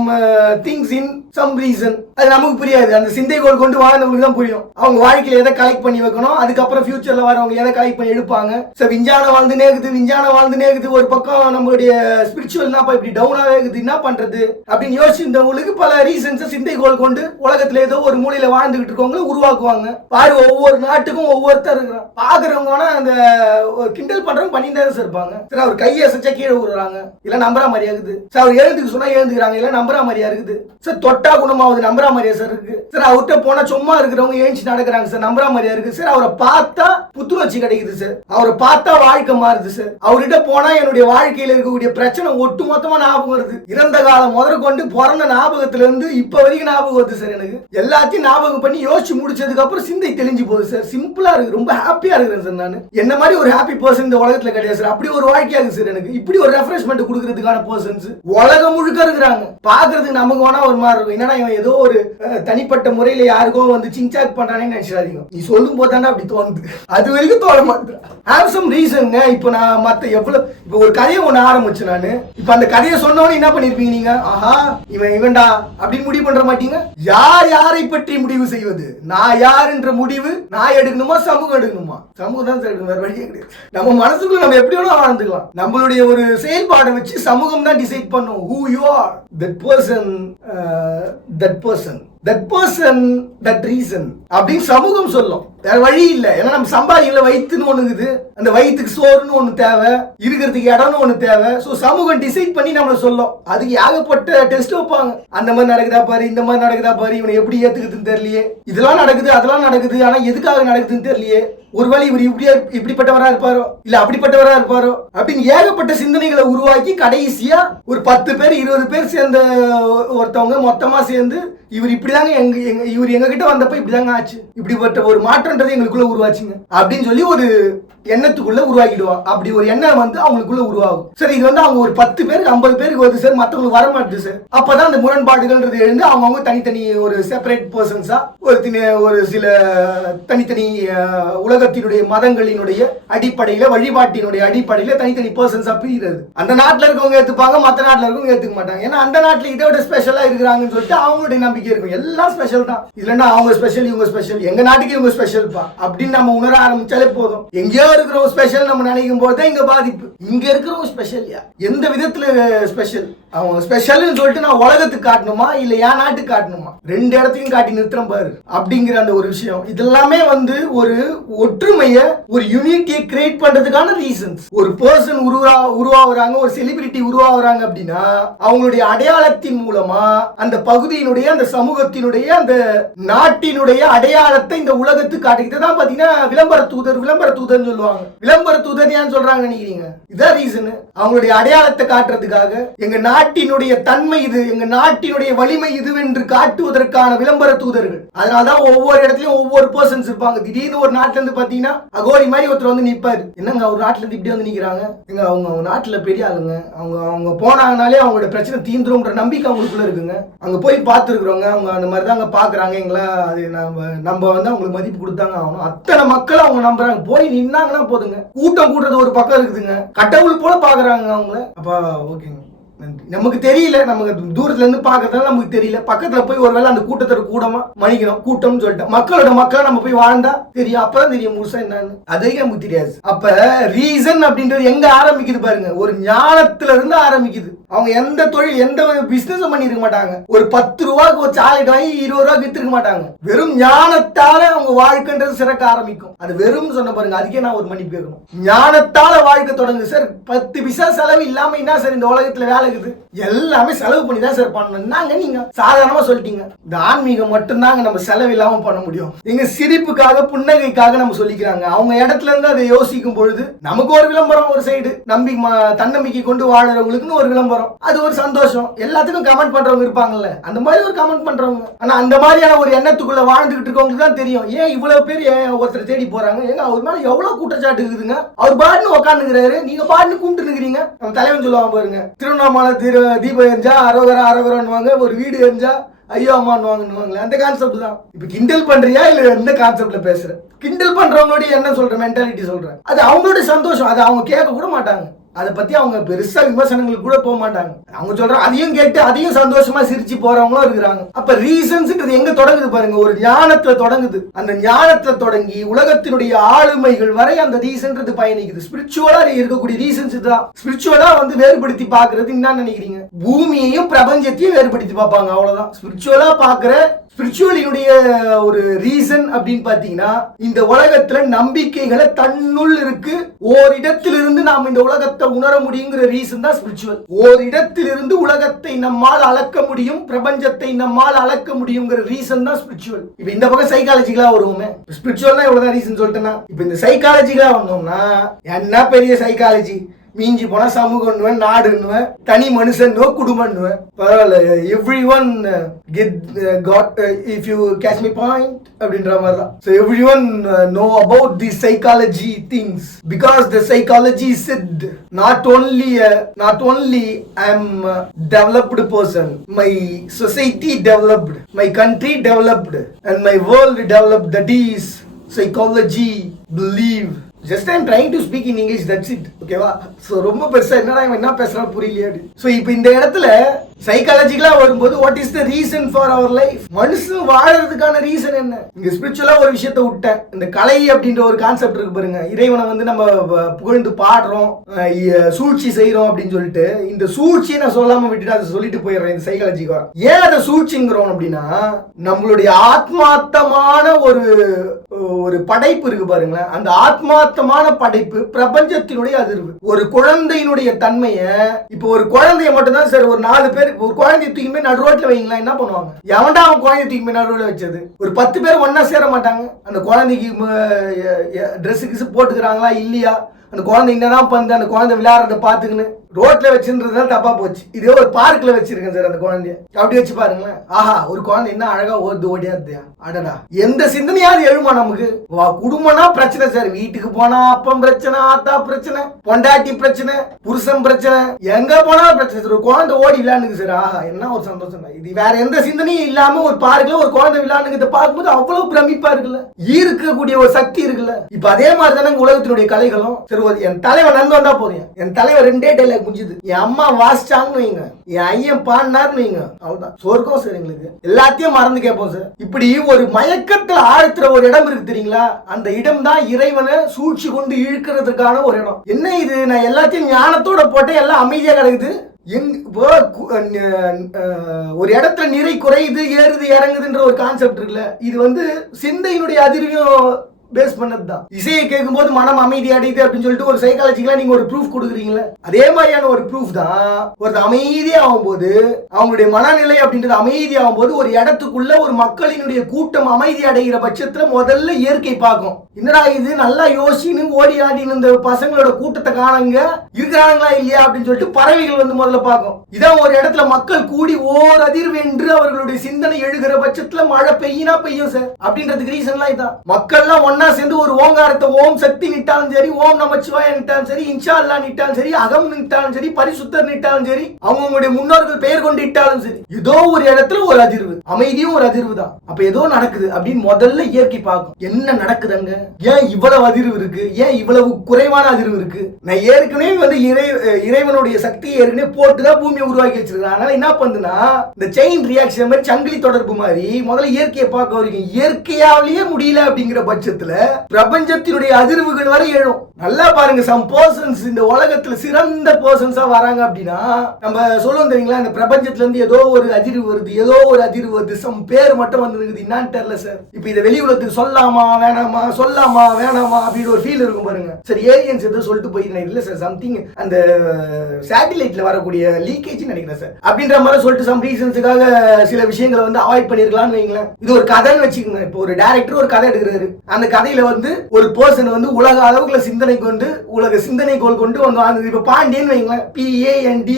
things in some reason. அது நமக்கு புரியாது. அந்த சிந்தைகள் கொண்டு வாழ்ந்தவங்களுக்கு தான் புரியும். அவங்க வாழ்க்கையில எதை கலெக்ட் பண்ணி வைக்கணும், அதுக்கப்புறம் ஃபியூச்சர்ல வரவங்க எதை கலெக்ட் பண்ணி எடுப்பாங்க. சோ விஞ்ஞானம் வாழ்ந்து நேகுது ஒரு பக்கம் நம்மளுடைய ஸ்பிரிச்சுவல் இப்படி டவுனாவே இருக்குது, என்ன பண்றது அப்படின்னு யோசிச்சவங்களுக்கு பல ரீசன்ஸ் சிந்தைகள் கொண்டு உலகத்துல ஏதோ ஒரு மூலையில வாழ்ந்துகிட்டு இருக்கவங்க உருவாக்குவாங்க. பாரு ஒவ்வொரு நாட்டுக்கும் ஒவ்வொருத்தர் இருக்கிறான். பாக்குறவங்க அந்த கிண்டல் பண்றவங்க பண்ணிட்டு தான் இருப்பாங்க. சரி அவர் கையை அசைச்சா கீழே விடுறாங்க, இல்ல நம்புற மாதிரி ஆகுது. அவர் எழுந்துக்கு சொன்னா எழுந்துக்கிறாங்க, இல்ல நம்புற மாதிரியா இருக்குது சார். தொட்டா குணமாவது நம்புற மாதிரியா சார் இருக்கு சார். அவர்கிட்ட போனா சும்மா இருக்கிறவங்க ஏஞ்சி நடக்கிறாங்க சார், நம்புற மாதிரியா இருக்கு சார். அவரை பார்த்தா புத்துணர்ச்சி கிடைக்குது சார், அவரை பார்த்தா வாழ்க்கை மாறுது சார். அவர்கிட்ட போனா என்னுடைய வாழ்க்கையில இருக்கக்கூடிய பிரச்சனை ஒட்டு மொத்தமா ஞாபகம் வருது. இறந்த காலம் முதல் கொண்டு பிறந்த ஞாபகத்துல இருந்து இப்ப வரைக்கும் ஞாபகம் வருது சார். எனக்கு எல்லாத்தையும் ஞாபகம் பண்ணி யோசிச்சு முடிச்சதுக்கு அப்புறம் சிந்தை தெளிஞ்சு போகுது சார். சிம்பிளா இருக்கு, ரொம்ப ஹாப்பியா இருக்கிறேன் சார். நான் என்ன மாதிரி ஒரு ஹாப்பி பர்சன் இந்த உலகத்துல கிடையாது சார். அப்படி ஒரு வாழ்க்கையா இருக்கு சார். எனக்கு இப்படி ஒரு ரெஃப்ரெஷ்மெண்ட் கொடுக்கறதுக்கான பர்சன்ஸ் உலகம் முழுக்க இருக்கிறாங்க. பாக்குறதுக்கு நமக்கு வேணா ஒரு மாதிரி இருக்கும், என்னன்னா இவன் ஏதோ ஒரு தனிப்பட்ட முறையில யாருக்கோ வந்து சிங்சாக் பண்றானே நினைச்சிடாதீங்க. நீ சொல்லும் போதானே அப்படி தோணுது, அது வரைக்கும் தோண மாட்டேன். Have some reason. இப்ப நான் மத்த எவ்வளவு இப்ப ஒரு கதையை ஒண்ணு ஆரம்பிச்சு நானு, இப்ப அந்த கதையை சொன்னவனே என்ன பண்ணிருப்பீங்க நீங்க? ஆஹா இவன்டா அப்படின்னு முடிவு பண்ற மாட்டீங்க. யார் யாரை பற்றி முடிவு செய்வது? நான் யார் என்ற முடிவு நான் எடுக்கணுமா சமூகம் எடுக்கணுமா? சமூகம் தான் எடுக்கணும், வேற வழியே கிடையாது. நம்ம மனசுக்குள்ள நம்ம எப்படி வேணா வாழ்ந்துக்கலாம். நம்மளுடைய ஒரு செயல்பாடை வச்சு சமூகம் தான் டிசைட் பண்ணும் who you are. that person that reason அப்படின்னு சமூகம் சொல்லும். வேற வழி இல்ல. ஏன்னா நம்ம சம்பாதிக்கல, வயிற்றுன்னு ஒண்ணுங்குது, அந்த வயிற்றுக்கு சோறுன்னு ஒண்ணு தேவை, இருக்கிறதுக்கு இடம்னு ஒண்ணு தேவை. சோ சமூகம் டிசைட் பண்ணி நம்மள சொல்லும். அதுக்கு ஏகப்பட்ட டெஸ்ட் வைப்பாங்க. அந்த மாதிரி நடக்குதா பாரு, இந்த மாதிரி நடக்குதா பாரு, இவனை எப்படி ஏத்துக்குதுன்னு தெரியலையே, இதெல்லாம் நடக்குது அதெல்லாம் நடக்குது, ஆனா எதுக்காக நடக்குதுன்னு தெரியலையே, ஒருவேளை இவர் இப்படிப்பட்டவரா இருப்பாரோ இல்ல அப்படிப்பட்டவரா இருப்பாரோ அப்படின்னு ஏகப்பட்ட சிந்தனைகளை உருவாக்கி கடைசியா ஒரு 10 பேர் 20 பேர் சேர்ந்த ஒருத்தவங்க மொத்தமா சேர்ந்து இவர் இப்படிதாங்க இவர் எங்க கிட்ட வந்தப்ப இப்படிதாங்க ஆச்சு, இப்படிப்பட்ட ஒரு மாற்றம்ன்றது எங்களுக்குள்ள உருவாச்சுங்க அப்படின்னு சொல்லி ஒரு எண்ணத்துக்குள்ள உருவாக்கிடுவான். அப்படி ஒரு எண்ணம் வந்து அவங்களுக்குள்ள உருவாகும். சரி, இது வந்து அவங்க ஒரு 10 பேருக்கு 50 பேருக்கு வருது சார், மற்றவங்களுக்கு வர மாட்டுது சார். அப்பதான் அந்த முரண்பாடுகள்ன்றது எழுந்து அவங்க தனித்தனி ஒரு செப்பரேட் பர்சன்ஸா ஒரு சில தனித்தனி உலகத்தினுடைய மதங்களினுடைய அடிப்படையில வழிபாட்டினுடைய அடிப்படையில தனித்தனி பர்சன்ஸா பிரிகிறது. அந்த நாட்டுல இருக்கவங்க ஏத்துப்பாங்க, மற்ற நாட்டுல இருக்கவங்க ஏத்துக்க மாட்டாங்க. ஏன்னா அந்த நாட்டுல இதை விட ஸ்பெஷலா இருக்கிறாங்கன்னு சொல்லிட்டு அவங்களுடைய நம்பிக்கை இருக்கும். எல்லாம் ஸ்பெஷல் தான், இல்லன்னா அவங்க ஸ்பெஷல் இவங்க ஸ்பெஷல், எங்க நாட்டுக்கு இவங்க ஸ்பெஷல் பா அப்படின்னு நம்ம உணர ஆரம்பிச்சாலே போதும். எங்கேயோ இருக்கிறவங்க ஸ்பெஷல் நம்ம நினைக்கும் போது தான் இங்க பாதிப்பு. இங்க இருக்கிறவங்க ஸ்பெஷல் எந்த விதத்துல ஸ்பெஷல்? அவங்க ஸ்பெஷல்னு சொல்லிட்டு நான் உலகத்துக்கு காட்டணுமா இல்ல என் நாட்டுக்கு காட்டணுமா? ரெண்டு இடத்தையும் காட்டி நிறுத்தம் பாரு அப்படிங்கிற அந்த ஒரு விஷயம். இதெல்லாமே வந்து ஒரு ஒற்றுமைய ஒரு யூனிட்டியை கிரியேட் பண்றதுக்கான ரீசன்ஸ். ஒரு பர்சன் உருவாகுறாங்க, ஒரு செலிபிரிட்டி உருவாகுறாங்க அப்படின்னா அவங்களுடைய அடையாளத்தின் மூலமா அந்த பகுதியினுடைய அந்த சமூகத்தினுடைய அந்த நாட்டினுடைய அடையாளத்தை இந்த உலகத்துக்கு காட்டிக்கிட்டு தான் பாத்தீங்கன்னா விளம்பர தூதர் சொல்லுவாங்க. விளம்பர தூதர் ஏன் சொல்றாங்க நினைக்கிறீங்க? இதான் ரீசன். அவங்களுடைய அடையாளத்தை காட்டுறதுக்காக, எங்க நாட்டினுடைய தன்மை இது, எங்க நாட்டினுடைய வலிமை இது என்று காட்டுவதற்கான விளம்பர தூதர்கள். அதனாலதான் ஒவ்வொரு இடத்துலயும் ஒவ்வொரு பர்சன்ஸ் இருப்பாங்க. திடீர்னு ஒரு நாட்டுல இருந்து பாத்தீங்கன்னா அகோரி மாதிரி ஒருத்தர் வந்து நிப்பாரு. என்னங்க ஒரு நாட்டுல இருந்து இப்படி வந்து நிக்கிறாங்க, எங்க அவங்க நாட்டுல பெரிய ஆளுங்க, அவங்க போனாங்கனாலே அவங்களோட பிரச்சனை தீந்துரும்ன்ற நம்பிக்கை அவங்களுக்குள்ள இருக்குங்க. அங்க போய் பார்த்துருக்குறவங்க, அவங்க அந்த மாதிரி தான் அங்க பாக்குறாங்க எங்களா, அது நம்ம வந்து அவங்களுக்கு மதிப்பு கொடுத்தாங்க ஆகணும். அத்தனை மக்கள் அவங்க நம்புறாங்க. போய் நின்னாங்கன்னா போதுங்க, கூட்டம் கூட்டுறது ஒரு பக்கம் இருக்குதுங்க, கடவுள் போல பாக்குறாங்க அவங்கள. அப்ப ஓகேங்க, நமக்கு தெரியல, நமக்கு தூரத்துல இருந்து பாக்குறதுனால நமக்கு தெரியல. பக்கத்துல போய் ஒருவேளை அந்த கூட்டத்தோட கூடமா மணிக்கணும் கூட்டம்னு சொல்லிட்டு மக்களோட நம்ம போய் வாழ்ந்தா தெரியும். அப்பதான் தெரியும் முழுசா என்னன்னு, அதே நமக்கு தெரியாது. அப்ப ரீசன் அப்படின்றது எங்க ஆரம்பிக்குது பாருங்க, ஒரு ஞானத்துல இருந்து ஆரம்பிக்குது. அவங்க எந்த தொழில் எந்த பிசினஸ் பண்ணிருக்க மாட்டாங்க. ஒரு 10 ரூபாய்க்கு ஒரு சாக்லேட் வாங்கி 20 ரூபாய்க்கு வித்துருக்க மாட்டாங்க. வெறும் ஞானத்தால அவங்க வாழ்க்கைன்றது சிறக்க ஆரம்பிக்கும். அது வெறும் சொன்ன பாருங்க, அதுக்கே நான் ஒரு மன்னிப்பு கேட்கணும். ஞானத்தால வாழ்க்கை தொடங்கு சார். 10 பைசா செலவு இல்லாம என்ன சார் இந்த உலகத்துல வேலை இருக்குது? எல்லாமே செலவு பண்ணி தான் சார் பண்ணணும். நீங்க சாதாரணமா சொல்லிட்டீங்க. இந்த ஆன்மீகம் மட்டும்தாங்க நம்ம செலவு இல்லாம பண்ண முடியும். எங்க சிரிப்புக்காக புன்னகைக்காக நம்ம சொல்லிக்கிறாங்க. அவங்க இடத்துல இருந்து அதை யோசிக்கும் பொழுது நமக்கு ஒரு விளம்பரம், ஒரு சைடு தன்னம்பிக்கை கொண்டு வாழறவங்களுக்குன்னு ஒரு விளம்பரம், அது ஒரு சந்தோஷம். எல்லாத்துக்கும் கமெண்ட் பண்றவங்க இருப்பாங்கல்ல, அந்த மாதிரி ஒரு கமெண்ட் பண்றவங்க. ஆனா அந்த மாதிரியான ஒரு எண்ணத்துக்குள்ள வாழ்ந்துகிட்டு இருக்கவங்களுக்கு தான் தெரியும் ஏன் இவ்வளவு பேர் ஒருத்தர் தேடி போறாங்க. ஏங்க அவர் மேல எவ்வளவு குற்றச்சாட்டு இருக்குதுங்க. அவர் பாட்டுன்னு உட்காந்துங்கிறாரு, நீங்க பாட்டுன்னு கும்பிட்டு இருக்கிறீங்க. நம்ம தலைவன் சொல்லுவாங்க பாருங்க, திருவண்ணாமலை தீபம் எரிஞ்சா அரோகரான்னுவாங்க, ஒரு வீடு எரிஞ்சா ஐயோ அம்மான்னுவாங்கன்னு. அந்த கான்செப்ட் தான். இப்ப கிண்டல் பண்றியா இல்ல எந்த கான்செப்ட்ல பேசுற? கிண்டல் பண்றவங்களோட என்ன சொல்ற மென்டாலிட்டி சொல்றேன், அது அவங்களோட சந்தோஷம். அது அவங்க கேட்க கூட மாட்டாங்க. அதை பத்தி அவங்க பெருசா விமர்சனங்களுக்கு கூட போக மாட்டாங்க. அவங்க சொல்றாங்க அதையும் கேட்டு அதையும் சந்தோஷமா சிரிச்சு போறவங்களும் இருக்கிறாங்க. அப்ப ரீசன்ஸ்ன்றது எங்க தொடங்குது பாருங்க, ஒரு ஞானத்துல தொடங்குது. அந்த ஞானத்துல தொடங்கி உலகத்தினுடைய ஆளுமைகள் வரை அந்த ரீசன்றது பயணிக்குது. ஸ்பிரிச்சுவலா இருக்கக்கூடிய ரீசன்ஸ் தான். ஸ்பிரிச்சுவலா வந்து வேறுபடுத்தி பாக்குறது என்ன நினைக்கிறீங்க? பூமியையும் பிரபஞ்சத்தையும் வேறுபடுத்தி பார்ப்பாங்க, அவ்வளவுதான். ஸ்பிரிச்சுவலா பாக்குற ஸ்பிரிச்சுவலினுடைய ஒரு ரீசன் அப்படின்னு பாத்தீங்கன்னா, இந்த உலகத்துல நம்பிக்கைகளை தன்னுள் இருக்கு. ஓரிடத்திலிருந்து நாம் இந்த உலகத்தை உணர முடியுங்கிற ரீசன் தான் ஸ்பிரிச்சுவல். ஓரிடத்திலிருந்து உலகத்தை நம்மால் அளக்க முடியும், பிரபஞ்சத்தை நம்மால் அளக்க முடியுங்கிற ரீசன் தான் ஸ்பிரிச்சுவல். இப்ப இந்த பக்கம் சைக்காலஜிக்கலா வருவோமே, ஸ்பிரிச்சுவல்னா இவ்வளவுதான் ரீசன் சொல்லிட்டேன்னா, இப்ப இந்த சைக்காலஜிக்கலா வந்தோம்னா என்ன பெரிய சைக்காலஜி, மீஞ்சி போனா சமூகம் நாடுன்னுவேன், தனி மனுஷன் குடும்பம் பரவாயில்ல, everyone get got if you catch me point அப்படின்ற மாதிரி தான். So everyone know about the psychology things because the psychology said not only I am developed person, my society developed, my country developed and my world developed. That is psychology believe. Just I'm trying to speak in English, that's it. ஓகேவா? ஸோ ரொம்ப பெருசா என்னடா இவன் என்ன பேசுறான் புரியலையே. ஸோ இப்போ இந்த இடத்துல சைக்காலஜிக்கலா வரும்போது what is the reason for our life, மனுஷன் வாழறதுக்கான ரீசன் என்ன? இங்க ஸ்பிரிச்சுவலா ஒரு விஷயத்த விட்டேன். இந்த கலை அப்படின்ற ஒரு கான்செப்ட் இருக்கு பாருங்க. இறைவனை வந்து நம்ம புகழ்ந்து பாடுறோம், சூழ்ச்சி செய்யறோம் அப்படின்னு சொல்லிட்டு, இந்த சூழ்ச்சியை நான் சொல்லாம விட்டுட்டு அதை சொல்லிட்டு போயிடுறேன். இந்த சைக்காலஜிக்கா ஏன் அதை சூழ்ச்சிங்கிறோம் அப்படின்னா, நம்மளுடைய ஆத்மார்த்தமான ஒரு படைப்பு இருக்கு பாருங்களேன். அந்த ஆத்மார்த்தமான படைப்பு பிரபஞ்சத்தினுடைய அதிர்வு. ஒரு குழந்தையினுடைய தன்மையை, இப்போ ஒரு குழந்தைய மட்டும் தான் சார், ஒரு 4 பேர் ஒரு குழந்தைய தூக்கி நடு ரோட்ல வைங்களா, என்ன பண்ணுவாங்க? எவன்டா அவன் குழந்தைய தூக்கி நடு ரோட்ல வச்சது? ஒரு 10 பேர் ஒன்னா சேர மாட்டாங்க. அந்த குழந்தைக்கு ட்ரெஸ் போட்டுக்கிறாங்களா இல்லையா, அந்த குழந்தை என்னதான் பண்ணு, அந்த குழந்தை விளையாடுறத பாத்துக்கின்னு ரோட்ல வச்சுன்றதுதான் தப்பா போச்சு. இதே ஒரு பார்க்ல வச்சிருக்கேன் சார் அந்த குழந்தைய, அப்படி வச்சு பாருங்களேன். ஆஹா, ஒரு குழந்தை என்ன அழகா ஓடியாதுயா, அடடா, எந்த சிந்தனையாவது எழுமா நமக்கு? குடும்பம்னா பிரச்சனை சார், வீட்டுக்கு போனா அப்பம் பிரச்சனை, ஆத்தா பிரச்சனை, பொண்டாட்டி பிரச்சனை, புருஷன் பிரச்சனை, எங்க போனா பிரச்சனை சார். ஒரு குழந்தை ஓடி விளையாண்டுக்கு சார், ஆஹா என்ன ஒரு சந்தோஷம். இது வேற எந்த சிந்தனையும் இல்லாம ஒரு பார்க்ல ஒரு குழந்தை விளையாண்டுக்கிறத பார்க்கும்போது அவ்வளவு பிரமிப்பா இருக்குல்ல, ஈர்க்கக்கூடிய ஒரு சக்தி இருக்குல்ல. இப்ப அதே மாதிரி தானே உலகத்தினுடைய கலைகளும். சரி, என் தலைவன் நந்து வந்தா போதும், என் தலைவர் 2 டைலாக் முடிஞ்சது. என் அம்மா வாசிச்சாங்கன்னு வைங்க, என் ஐயன் பாடினார்னு வைங்க, அவ்வளவுதான் சொர்க்கம் சார். எங்களுக்கு எல்லாத்தையும் மறந்து கேட்போம் சார். இப்படி ஒரு மயக்கத்துல ஆழ்த்துற ஒரு இடம் இருக்கு தெரியுங்களா, அந்த இடம் தான் இறைவனை சூழ்ச்சி கொண்டு இழுக்கிறதுக்கான ஒரு இடம். என்ன இது, நான் எல்லாத்தையும் ஞானத்தோட போட்டேன், எல்லாம் அமைதியா கிடக்குது. ஒரு இடத்துல நிறை குறையுது, ஏறுது இறங்குதுன்ற ஒரு கான்செப்ட் இருக்குல்ல, இது வந்து சிந்தையினுடைய அதிர்வையும் பேஸ் பண்ணதுதான். இசையை கேட்கும் போது மனம் அமைதி அடையுது அப்படின்னு சொல்லிட்டு ஒரு சைக்காலஜிக்கலா நீங்க ஒரு ப்ரூஃப் கொடுக்குறீங்களா, அதே மாதிரியான ஒரு ப்ரூஃப் தான் ஒரு அமைதியா ஆகும் போது, அவங்களுடைய மனநிலை அப்படின்றது அமைதி ஆகும் போது, ஒரு இடத்துக்குள்ள ஒரு மக்களினுடைய கூட்டம் அமைதி அடைகிற பட்சத்துல முதல்ல இயற்கை பார்க்கும். என்னடா இது, நல்லா யோசின்னு ஓடி ஆடின்னு இந்த பசங்களோட கூட்டத்தை காணுங்க, இருக்கிறாங்களா இல்லையா அப்படின்னு சொல்லிட்டு பறவைகள் வந்து முதல்ல பார்க்கும். இதான் ஒரு இடத்துல மக்கள் கூடி ஓர் அதிர்வு என்று அவர்களுடைய சிந்தனை எழுகிற பட்சத்துல மழை பெய்யினா பெய்யும் சார் அப்படின்றதுக்கு ரீசன்லாம் இதான். மக்கள்லாம் ஒன்னா சேர்ந்து ஒரு ஓங்காரத்தை ஓம் சக்தி நிட்டாலும் சரி, ஓம் நமச்சிவாய நிட்டாலும் சரி, இன்ஷா அல்லா நிட்டாலும் சரி, அகம் நிட்டாலும் சரி, பரிசுத்தர் நிட்டாலும் சரி, அவங்களுடைய முன்னோர்கள் பெயர் கொண்டு இட்டாலும் சரி, ஏதோ ஒரு இடத்துல ஒரு அதிர்வு, அமைதியும் ஒரு அதிர்வு தான். அப்ப ஏதோ நடக்குது அப்படின்னு முதல்ல இயற்கை பார்க்கும். என்ன நடக்குதுங்க, ஏன் இவ்வளவு அதிர்வு இருக்கு, ஏன் இவ்வளவு குறைவான அதிர்வு இருக்கு? நான் ஏற்கனவே வந்து இறைவனுடைய சக்தியை ஏற்கனவே போட்டுதான் பூமியை உருவாக்கி வச்சிருக்கேன். அதனால என்ன பண்ணுனா, இந்த செயின் ரியாக்ஷன் மாதிரி, சங்கிலி தொடர்பு மாதிரி முதல்ல இயற்கையை பார்க்க வரைக்கும், இயற்கையாலேயே முடியல அப்படிங்கிற பட்சத்துல பிரபஞ்சத்தினுடைய அதிர்வுகள் வரை எழும். நல்லா பாருங்க, சம் பர்சன்ஸ் இந்த உலகத்துல சிறந்த பர்சன்ஸா வராங்க அப்படின்னா, நம்ம சொல்லுவோம் தெரியுங்களா, இந்த பிரபஞ்சத்துல இருந்து ஏதோ ஒரு அதிர்வு வருது, ஏதோ ஒரு அதிர்வு வருது, சம் பேர் மட்டும் வந்து இருக்குது, என்னன்னு தெரியல சார். இப்ப இதை வெளி உலகத்துக்கு சொல்லாமா வேணாமா, சொல்லாமா வேணாமா அப்படின்னு ஒரு ஃபீல் இருக்கும் பாருங்க. சரி, ஏலியன்ஸ் ஏதோ சொல்லிட்டு போயிருந்தேன், இல்ல சார் சம்திங் அந்த சேட்டிலைட்ல வரக்கூடிய லீக்கேஜ் நினைக்கிறேன் சார் அப்படின்ற மாதிரி சொல்லிட்டு சம் ரீசன்ஸுக்காக சில விஷயங்களை வந்து அவாய்ட் பண்ணிருக்கலாம்னு வைங்களேன். இது ஒரு கதைன்னு வச்சுக்கோங்க. இப்போ ஒரு டைரக்டர் ஒரு கதை எடுக்கிறாரு, அந்த கதையில வந்து ஒரு பர்சன் வந்து உலக அளவுக்குள்ள சிந்தனை கொண்டு, உலக சிந்தனை கோல் கொண்டு வந்து, இப்ப பாண்டியன் வைங்களேன், PANDIOAN.G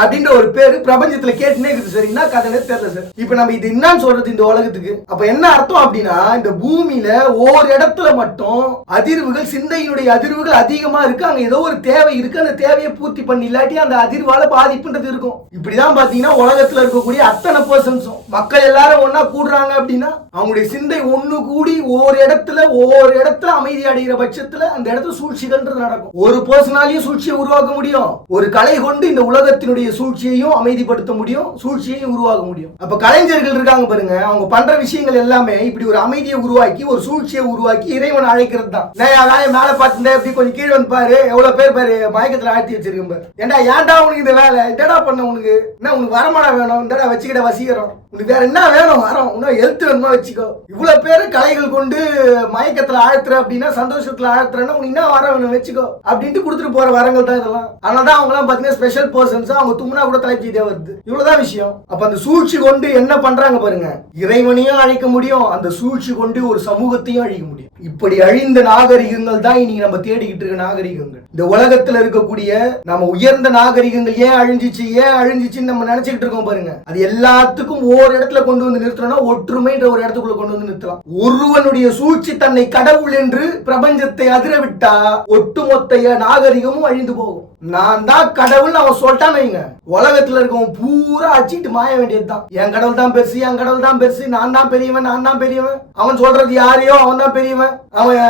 அப்படின்ற ஒரு பேரு பிரபஞ்சத்துல கேட்டுனே இருக்குது சார். என்ன கதைன்னு தெரியல சார். இப்ப நம்ம இது என்னன்னு சொல்றது இந்த உலகத்துக்கு? அப்ப என்ன அர்த்தம் அப்படின்னா, இந்த பூமியில ஒரு இடத்துல மட்டும் அதிர்வுகள், சிந்தையினுடைய அதிர்வுகள் அதிகமா இருக்கு, அங்க ஏதோ ஒரு தேவை இருக்கு, அந்த தேவையை பூர்த்தி பண்ணி இல்லாட்டி அந்த அதிர்வால பாதிப்புன்றது இருக்கும். இப்படிதான் பாத்தீங்கன்னா உலகத்துல இருக்கக்கூடிய அத்தனை பர்சன்ஸும் மக்கள் எல்லாரும் ஒன்னா கூடுறாங்க அப்படின்னா, அவங்களுடைய சிந்தை ஒண்ணு கூடி இப்படி ஒவ்வொரு இடத்துல அமைதி அடைகிற பட்சத்துல அந்த இடத்துல சூழ்ச்சிகள்ன்றது நடக்கும். ஒரு பர்சனாலையும் சூழ்ச்சியை உருவாக்க முடியும், ஒரு கலை கொண்டு இந்த உலகத்தினுடைய சூழ்ச்சியையும் அமைதிப்படுத்த முடியும், சூழ்ச்சியையும் உருவாக்க முடியும். அப்ப கலைஞர்கள் இருக்காங்க பாருங்க, அவங்க பண்ற விஷயங்கள் எல்லாமே இப்படி ஒரு அமைதியை உருவாக்கி ஒரு சூழ்ச்சியை உருவாக்கி இறைவனை அழைக்கிறது தான். மேல பார்த்து இப்படி கொஞ்சம் கீழே வந்து பாரு, எவ்வளவு பேர் பாரு மயக்கத்துல ஆழ்த்தி வச்சிருக்கேன் பாரு. ஏன்டா உனக்கு இந்த வேலை, என்னடா பண்ண உனக்கு, என்ன உனக்கு வரமாடா வேணும், இந்தடா வச்சுக்கிட்ட வசீகரம், உனக்கு வேற என்ன வேணும், வரோம் இன்னும் ஹெல்த் வேணுமா வச்சுக்கோ. இவ்வளவு பேரு கலைகள் கொண்டு மயக்கத்துல ஆழ்த்துற அப்படின்னா, சந்தோஷத்துல ஆழ்த்துறன்னா உனக்கு என்ன வர வேணும் வச்சுக்கோ அப்படின்ட்டு கொடுத்துட்டு போற வரங்கள் தான் இதெல்லாம். அதனாலதான் அவங்க எல்லாம் பாத்தீங்கன்னா ஸ்பெஷல் பர்சன்ஸ், அவங்க தும்னா கூட தலைச்சீதே வருது. இவ்வளவுதான் விஷயம். அப்ப அந்த சூழ்ச்சி கொண்டு என்ன பண்றாங்க பாருங்க, இறைவனையும் அழிக்க முடியும், அந்த சூழ்ச்சி கொண்டு ஒரு சமூகத்தையும் அழிக்க முடியும். இப்படி அழிந்த நாகரிகங்கள் தான் இன்னைக்கு நம்ம தேடிக்கிட்டு இருக்க நாகரிகங்கள். இந்த உலகத்துல இருக்கக்கூடிய நம்ம உயர்ந்த நாகரிகங்கள் ஏன் அழிஞ்சிச்சுன்னு நம்ம நினைச்சுக்கிட்டு இருக்கோம் பாருங்க. அது எல்லாத்துக்கும் ஒரு இடத்துல கொண்டு வந்து நிறுத்தணும்னா ஒற்றுமைன்ற ஒரு இடத்துக்குள்ள கொண்டு வந்து நிறுத்தலாம். ஒருவனுடைய சூழ்ச்சி தன்னை கடவுள் என்று பிரபஞ்சத்தை அதிரவிட்டா ஒட்டுமொத்த நாகரிகமும் அழிந்து போகும். நான் தான் கடவுள் அவன் சொல்லிட்டான் வைங்க, உலகத்துல இருக்கவன் பூரா அடிச்சிட்டு மாய வேண்டியதுதான். என் கடவுள் தான் பெருசு, என் கடவுள் தான் பெருசு, நான் தான் பெரியவன், அவன் சொல்றது யாரையோ அவன் தான் பெரியவன். அவன்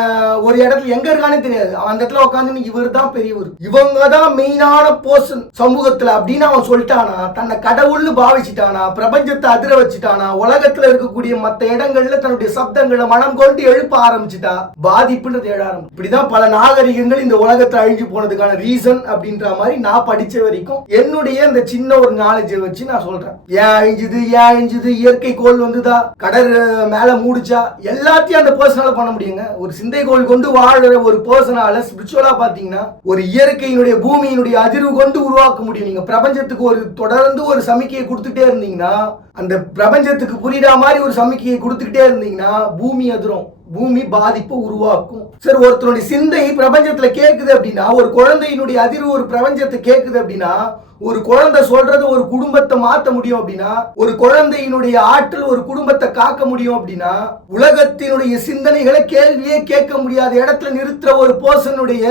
ஒரு இடத்துல எங்க இருக்கானே தெரியாது, அவன் அந்த இடத்துல உட்காந்து இவர் தான் பெரியவர், இவங்க தான் மெயினான பர்சன் சமூகத்துல அப்படின்னு அவன் சொல்லிட்டானா, தன்னை கடவுள்னு பாவிச்சுட்டானா, பிரபஞ்சத்தை அதிர வச்சுட்டானா, உலகத்துல இருக்கக்கூடிய மற்ற இடங்கள்ல தன்னுடைய சப்தங்களை மனம் கொண்டு எழுப்ப ஆரம்பிச்சுட்டா பாதிப்புன்றது எழ ஆரம்பிச்சு. இப்படிதான் பல நாகரிகங்கள் இந்த உலகத்துல அழிஞ்சு போனதுக்கான ரீசன் அப்படின்ற மாதிரி நான் படிச்ச வரைக்கும் என்னுடைய இந்த சின்ன ஒரு நாலேஜை வச்சு நான் சொல்றேன். ஏன் அழிஞ்சது, இயற்கை கோள் வந்துதா, கடல் மேல மூடிச்சா, எல்லாத்தையும் அந்த பர்சனால பண்ண முடியுங்க. ஒரு சிந்தை கோள் கொண்டு வாழ்ற ஒரு பர்சனால ஸ்பிரிச்சுவலா பாத்தீங்கன்னா ஒரு இயற்கையினுடைய பூமியினுடைய அதிர்வு கொண்டு உருவாக்க முடியும். நீங்க பிரபஞ்சத்துக்கு ஒரு தொடர்ந்து ஒரு சமிக்கையை கொடுத்துட்டே இருந்தீங்கன்னா, அந்த பிரபஞ்சத்துக்கு புரியுற மாதிரி ஒரு சமிக்கையை கொடுத்துக்கிட்டே இருந்தீங்கன்னா பூமி அதிரும், பூமி பாதிப்பு உருவாக்கும். சரி, ஒருத்தருடைய சிந்தை பிரபஞ்சத்துல கேக்குது அப்படின்னா, ஒரு குழந்தையினுடைய அதிர்வு ஒரு பிரபஞ்சத்தை கேக்குது அப்படின்னா, ஒரு குழந்தை சொல்றது ஒரு குடும்பத்தை மாத்த முடியும் அப்படின்னா, ஒரு குழந்தையினுடைய ஆற்றல் ஒரு குடும்பத்தை காக்க முடியும் அப்படின்னா, உலகத்தினுடைய சிந்தனைகளை கேள்வியே கேட்க முடியாத இடத்துல நிறுத்துற ஒரு பர்சனுடைய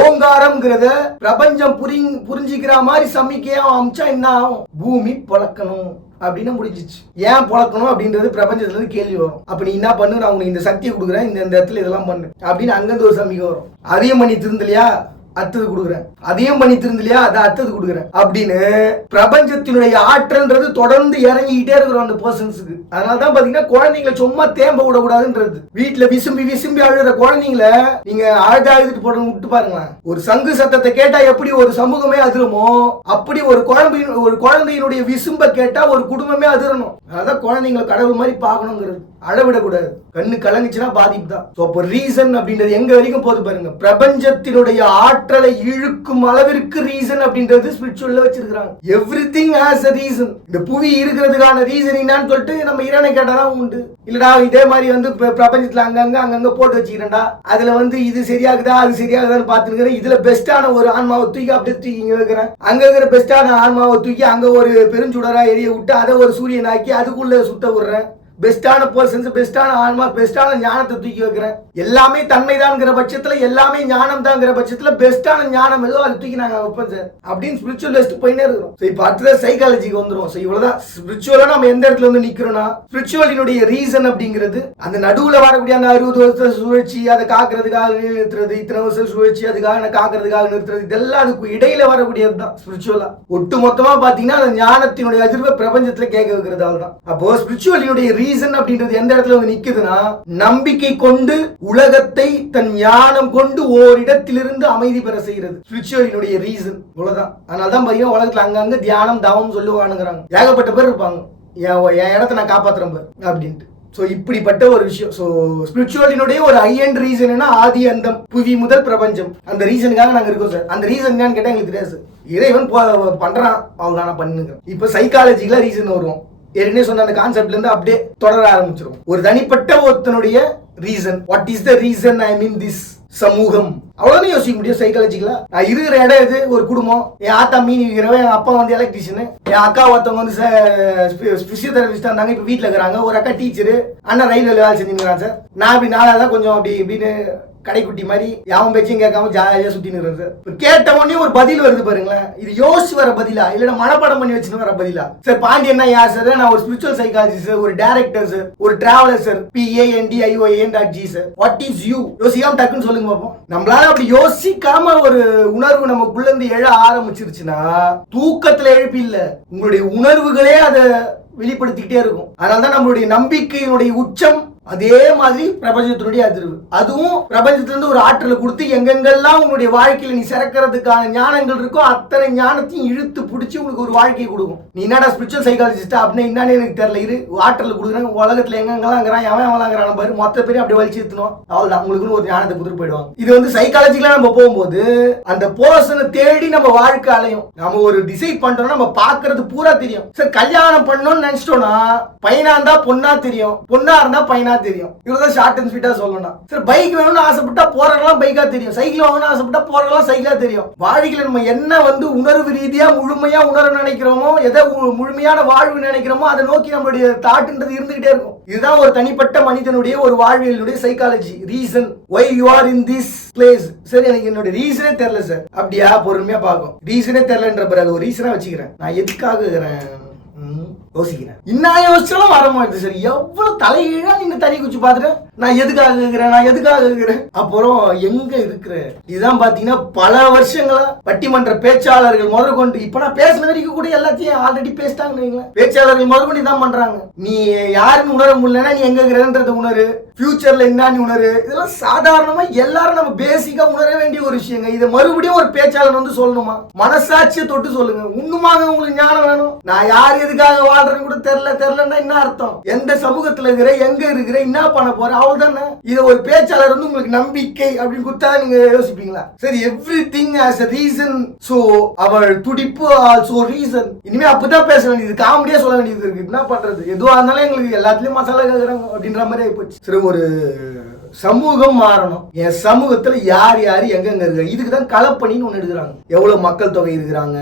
ஓங்காரம்ங்கிறத பிரபஞ்சம் புரிஞ்சுக்கிற மாதிரி சமிக்கையா அமிச்சா என்ன ஆகும், பூமி பழக்கணும் அப்படின்னு முடிஞ்சிச்சு. ஏன் பழக்கணும் அப்படின்றது பிரபஞ்சத்துல இருந்து கேள்வி வரும். அப்ப நீ என்ன பண்ணு, நான் உனக்கு இந்த சக்தியை கொடுக்குறேன், இந்த இடத்துல இதெல்லாம் பண்ணு அப்படின்னு அங்கிருந்து ஒரு சமிக்கை வரும். அதையும் பண்ணி திருந்தலையா, அத்தது கொடுக்குறேன், அதையும் பண்ணி திருந்தலையா, அதை அத்தது கொடுக்குறேன் அப்படின்னு பிரபஞ்சத்தினுடைய ஆற்றல்ன்றது தொடர்ந்து இறங்கிக்கிட்டே இருக்கிறோம் அந்த பர்சன்ஸுக்கு. அதனாலதான் பாத்தீங்கன்னா குழந்தைங்களை சும்மா தேம்ப விடக்கூடாதுன்றது. வீட்டுல விசும்பி அழுகிற குழந்தைங்களை நீங்க அழுதுட்டு போட விட்டு பாருங்களேன். ஒரு சங்கு சத்தத்தை கேட்டா எப்படி ஒரு சமூகமே அதிருமோ, அப்படி ஒரு குழந்தையினுடைய விசும்ப கேட்டா ஒரு குடும்பமே அதிரணும். அதான் குழந்தைங்களை கடவுள் மாதிரி பார்க்கணுங்கிறது. அளவிடக்கூடாது, கண்ணு கலங்குச்சுன்னா பாதிப்பு தான். அப்போ ரீசன் அப்படின்றது எங்க வரைக்கும் போது பாருங்க, பிரபஞ்சத்தினுடைய ஆற்றலை இழுக்கும் அளவிற்கு ரீசன் அப்படின்றது ஸ்பிரிச்சுவல்ல வச்சிருக்காங்க. Everything has a reason. இந்த புவி இருக்கிறதுக்கான ரீசன் என்னன்னு சொல்லிட்டு நம்ம இறைவனை கேட்டாதான் உண்டு. இல்லடா இதே மாதிரி வந்து பிரபஞ்சத்துல அங்கங்க போட்டு வச்சுக்கிறேன்டா, அதுல இது சரியாகுதா அது சரியாகுதான்னு பாத்துக்கிறேன், இதுல பெஸ்டான ஒரு ஆன்மாவை தூக்கி அப்படியே தூக்கி இங்க வைக்கிறேன், அங்க இருக்கிற பெஸ்டான ஆன்மாவை தூக்கி அங்க ஒரு பெருஞ்சுடரா எரிய விட்டு அதை ஒரு சூரியன் ஆக்கி அதுக்குள்ள சுத்த விடுறேன், பெஸ்டான பர்சன்ஸ், பெஸ்டான ஆன்மா, பெஸ்டான ஞானத்தை தூக்கி வைக்கிறேன். எல்லாமே தன்மைதான்ங்கிற பட்சத்துல, எல்லாமே ஞானம் தான்ங்கிற பட்சத்துல பெஸ்டான ஞானம் ஏதோ அதை தூக்கி நாங்க வைப்போம் சார் அப்படின்னு ஸ்பிரிச்சுவலிஸ்ட் போயினே இருக்கிறோம். இப்போ அடுத்த சைக்காலஜிக்கு வந்துடும். இவ்வளவுதான் ஸ்பிரிச்சுவலா நம்ம எந்த இடத்துல வந்து நிக்கிறோம்னா, ஸ்பிரிச்சுவலினுடைய ரீசன் அப்படிங்கிறது அந்த நடுவுல வரக்கூடிய அந்த 60 வருஷ சுழற்சி, அதை காக்குறதுக்காக நிறுத்துறது, இத்தனை வருஷம் சுழற்சி அதுக்காக காக்குறதுக்காக நிறுத்துறது, இதெல்லாம் அதுக்கு இடையில வரக்கூடியது தான் ஸ்பிரிச்சுவலா. ஒட்டு மொத்தமா பாத்தீங்கன்னா அந்த ஞானத்தினுடைய அதிர்வை பிரபஞ்சத்துல கேட்க வைக்கிறதால தான். அப்போ ஸ்பிரிச்சுவலினுடைய ரீசன் அப்படின்றது எந்த இடத்துல வந்து நிக்குதுன்னா, நம்பிக்கை கொண்டு உலகத்தை தன் ஞானம் கொண்டு ஓரிடத்திலிருந்து அமைதி பெற செய்கிறது ஸ்பிரிச்சுவலினுடைய ரீசன். இவ்வளவுதான். அதனாலதான் பாத்தீங்கன்னா உலகத்துல அங்கங்க தியானம் தாவம் சொல்லுவானுங்கிறாங்க. ஏகப்பட்ட பேர் இருப்பாங்க, என் இடத்தை நான் காப்பாத்துறேன் அப்படின்ட்டு. இப்படிப்பட்ட ஒரு விஷயம். ஸ்பிரிச்சுவலினுடைய ஒரு ஹை எண்ட் ரீசன் ஆதி அந்தம், புவி முதல் பிரபஞ்சம். அந்த ரீசனுக்காக நாங்க இருக்கோம் சார். அந்த ரீசன் என்னன்னு கேட்டா எங்களுக்கு தெரியாது. இறைவன் பண்றான், அவ்வளவுதான் பண்ணுங்க. இப்ப சைக்காலஜிக்கலா ரீசன் வருவோம். ஏற்கனவே சொன்ன அந்த கான்செப்ட்ல இருந்து அப்படியே தொடர ஆரம்பிச்சிடும். ஒரு தனிப்பட்ட ஒருத்தனுடைய reason. What is the reason I mean this சமூகம் அவ்வளவுதான் யோசிக்க முடியும் சைக்காலஜிக்கலா. நான் இருக்கிற இடம் இது ஒரு குடும்பம், என் ஆத்தா மீன் விற்கிறவன், என் அப்பா வந்து எலக்ட்ரிஷியன், என் அக்கா ஒருத்தவங்க வந்து பிசியோதெரபிஸ்டா இருந்தாங்க, இப்ப வீட்டுல இருக்கிறாங்க, ஒரு அக்கா டீச்சரு, அண்ணன் ரயில்வே வேலை செஞ்சுக்கிறான் சார். நான் இப்படி நாளாதான் கொஞ்சம் அப்படி இப்படின்னு கடைக்குட்டி மாதிரி யாவும் பேச்சும் கேட்காம ஜாலியா சுத்தின்னு இருக்கிறேன் சார். கேட்ட உடனே ஒரு பதில் வருது பாருங்களேன், இது யோசிச்சு வர பதிலா இல்ல மனப்பாடம் பண்ணி வச்சுன்னு வர பதிலா? சார் பாண்டியன்னா யார் சார்? நான் ஒரு ஸ்பிரிச்சுவல் சைக்காலஜிஸ்ட் சார், ஒரு டைரக்டர் சார், ஒரு traveller sir, PANDIOAN.G sir. What is you? யோசிக்காம டக்குன்னு சொல்லுங்க பார்ப்போம். நம்மளால அப்படி யோசிக்காம ஒரு உணர்வு நமக்குள்ள இருந்து எழ ஆரம்பிச்சிருச்சுன்னா தூக்கத்துல எழுப்பி இல்ல, உங்களுடைய உணர்வுகளே அதை வெளிப்படுத்திக்கிட்டே இருக்கும். அதனாலதான் நம்மளுடைய நம்பிக்கையினுடைய உச்சம் அதே மாதிரி பிரபஞ்சத்தினுடைய அதிர்வு. அதுவும் பிரபஞ்சத்திலிருந்து ஒரு ஆற்றலை கொடுத்து எங்கெங்கெல்லாம் உங்களுடைய வாழ்க்கையில நீ சிறக்கிறதுக்கான ஞானங்கள் இருக்கோ அத்தனை ஞானத்தையும் இழுத்து பிடிச்சி உனக்கு ஒரு வாழ்க்கையை கொடுக்கும். நீ என்னடா ஸ்பிரிச்சுவல் சைக்காலஜிஸ்டா அப்படின்னா என்னன்னு எனக்கு தெரியல, இரு ஆற்றல் கொடுக்குறாங்க, உலகத்துல எங்கெங்கெல்லாம் எவன் பாரு மொத்த பேரும் அப்படி வலிச்சு எடுத்துனோம், அவ்வளவுதான் உங்களுக்கு ஒரு ஞானத்தை கொடுத்துட்டு போயிடுவாங்க. இது வந்து சைக்காலஜிக்கலா நம்ம போகும்போது அந்த பர்சனை தேடி நம்ம வாழ்க்கை அலையும். நம்ம ஒரு டிசைட் பண்றோம்னா நம்ம பாக்குறது பூரா தெரியும். சார் கல்யாணம் பண்ணணும்னு நினைச்சிட்டோம்னா பையனா இருந்தா பொண்ணா தெரியும், பொண்ணா இருந்தா பையனா தெரியும். இவ்வளவுதான் ஷார்ட் அண்ட் ஸ்வீட்டா சொல்லணும். சார் பைக் வேணும்னு ஆசைப்பட்டா போறதெல்லாம் பைக்கா தெரியும், சைக்கிள் வாங்கணும்னு ஆசைப்பட்டா போறதெல்லாம் சைக்கிளா தெரியும். வாழ்க்கையில நம்ம என்ன வந்து உணர்வு ரீதியா முழுமையா உணர நினைக்கிறோமோ, எதை முழுமையான வாழ்வு நினைக்கிறோமோ அதை நோக்கி நம்மளுடைய தாட்ன்றது இருந்துகிட்டே இருக்கும். இதுதான் ஒரு தனிப்பட்ட மனிதனுடைய ஒரு வாழ்வியலுடைய psychology. Reason why you are in this place. சரி எனக்கு என்னோட ரீசனே தெரியல சார், அப்படியா பொறுமையா பார்க்கும். ரீசனே தெரியலன்ற பிறகு ஒரு ரீசனா வச்சுக்கிறேன், நான் எதுக்காக இருக்கிறேன் யோசிக்கிறேன். இன்னும் யோசிச்சாலும் வர மாட்டேது சார். எவ்வளவு தலைகீழா நீங்க தனி குச்சி பாத்துட்டேன், நான் எதுக்காக இருக்கிறேன் அப்புறம் எங்க இருக்கிற. இதுதான் பாத்தீங்கன்னா பல வருஷங்களா பட்டிமன்ற பேச்சாளர்கள் முதல் கொண்டு இப்ப நான் பேசின வரைக்கும் கூட எல்லாத்தையும் ஆல்ரெடி பேசிட்டாங்க. பேச்சாளர்கள் முதல் கொண்டு இதான் பண்றாங்க. நீ யாருன்னு உணர முடியலன்னா நீ எங்க இருக்கிறன்றது உணரு, ஃபியூச்சர்ல என்னன்னு உணரு. இதெல்லாம் சாதாரணமா எல்லாரும் நம்ம பேசிக்கா உணர வேண்டிய ஒரு விஷயங்க. இதை மறுபடியும் ஒரு பேச்சாளர் வந்து சொல்லணுமா? மனசாட்சியை தொட்டு சொல்லுங்க. இன்னுமாக உங்களுக்கு ஞானம் வேணும். நான் யார் எதுக்காக வாழ்றேன்னு கூட தெரியலன்னா என்ன அர்த்தம்? எந்த சமூகத்துல இருக்கிற, எங்க இருக்கிற, என்ன பண்ண போற, அவ்வளவுதானே. இதை ஒரு பேச்சாளர் வந்து உங்களுக்கு நம்பிக்கை அப்படின்னு கொடுத்தா நீங்க யோசிப்பீங்களா? சரி, everything has a reason, so our துடிப்பு also reason. இனிமே அப்பதான் பேச வேண்டியது, காமெடியா சொல்ல வேண்டியது இருக்கு. என்ன பண்றது? எதுவா இருந்தாலும் எங்களுக்கு எல்லாத்துலயும் மசாலா கேக்குறாங்க அப்படின்ற மாதிரி ஆயிப்போச்சு. சரி, ஒரு சமூகம் மாறணும். என் சமூகத்துல யார் யாரு எங்கெங்க இருக்காங்க, இதுக்குதான் களப்பணின்னு ஒண்ணு எடுக்கிறாங்க. எவ்வளவு மக்கள் தொகை இருக்கிறாங்க,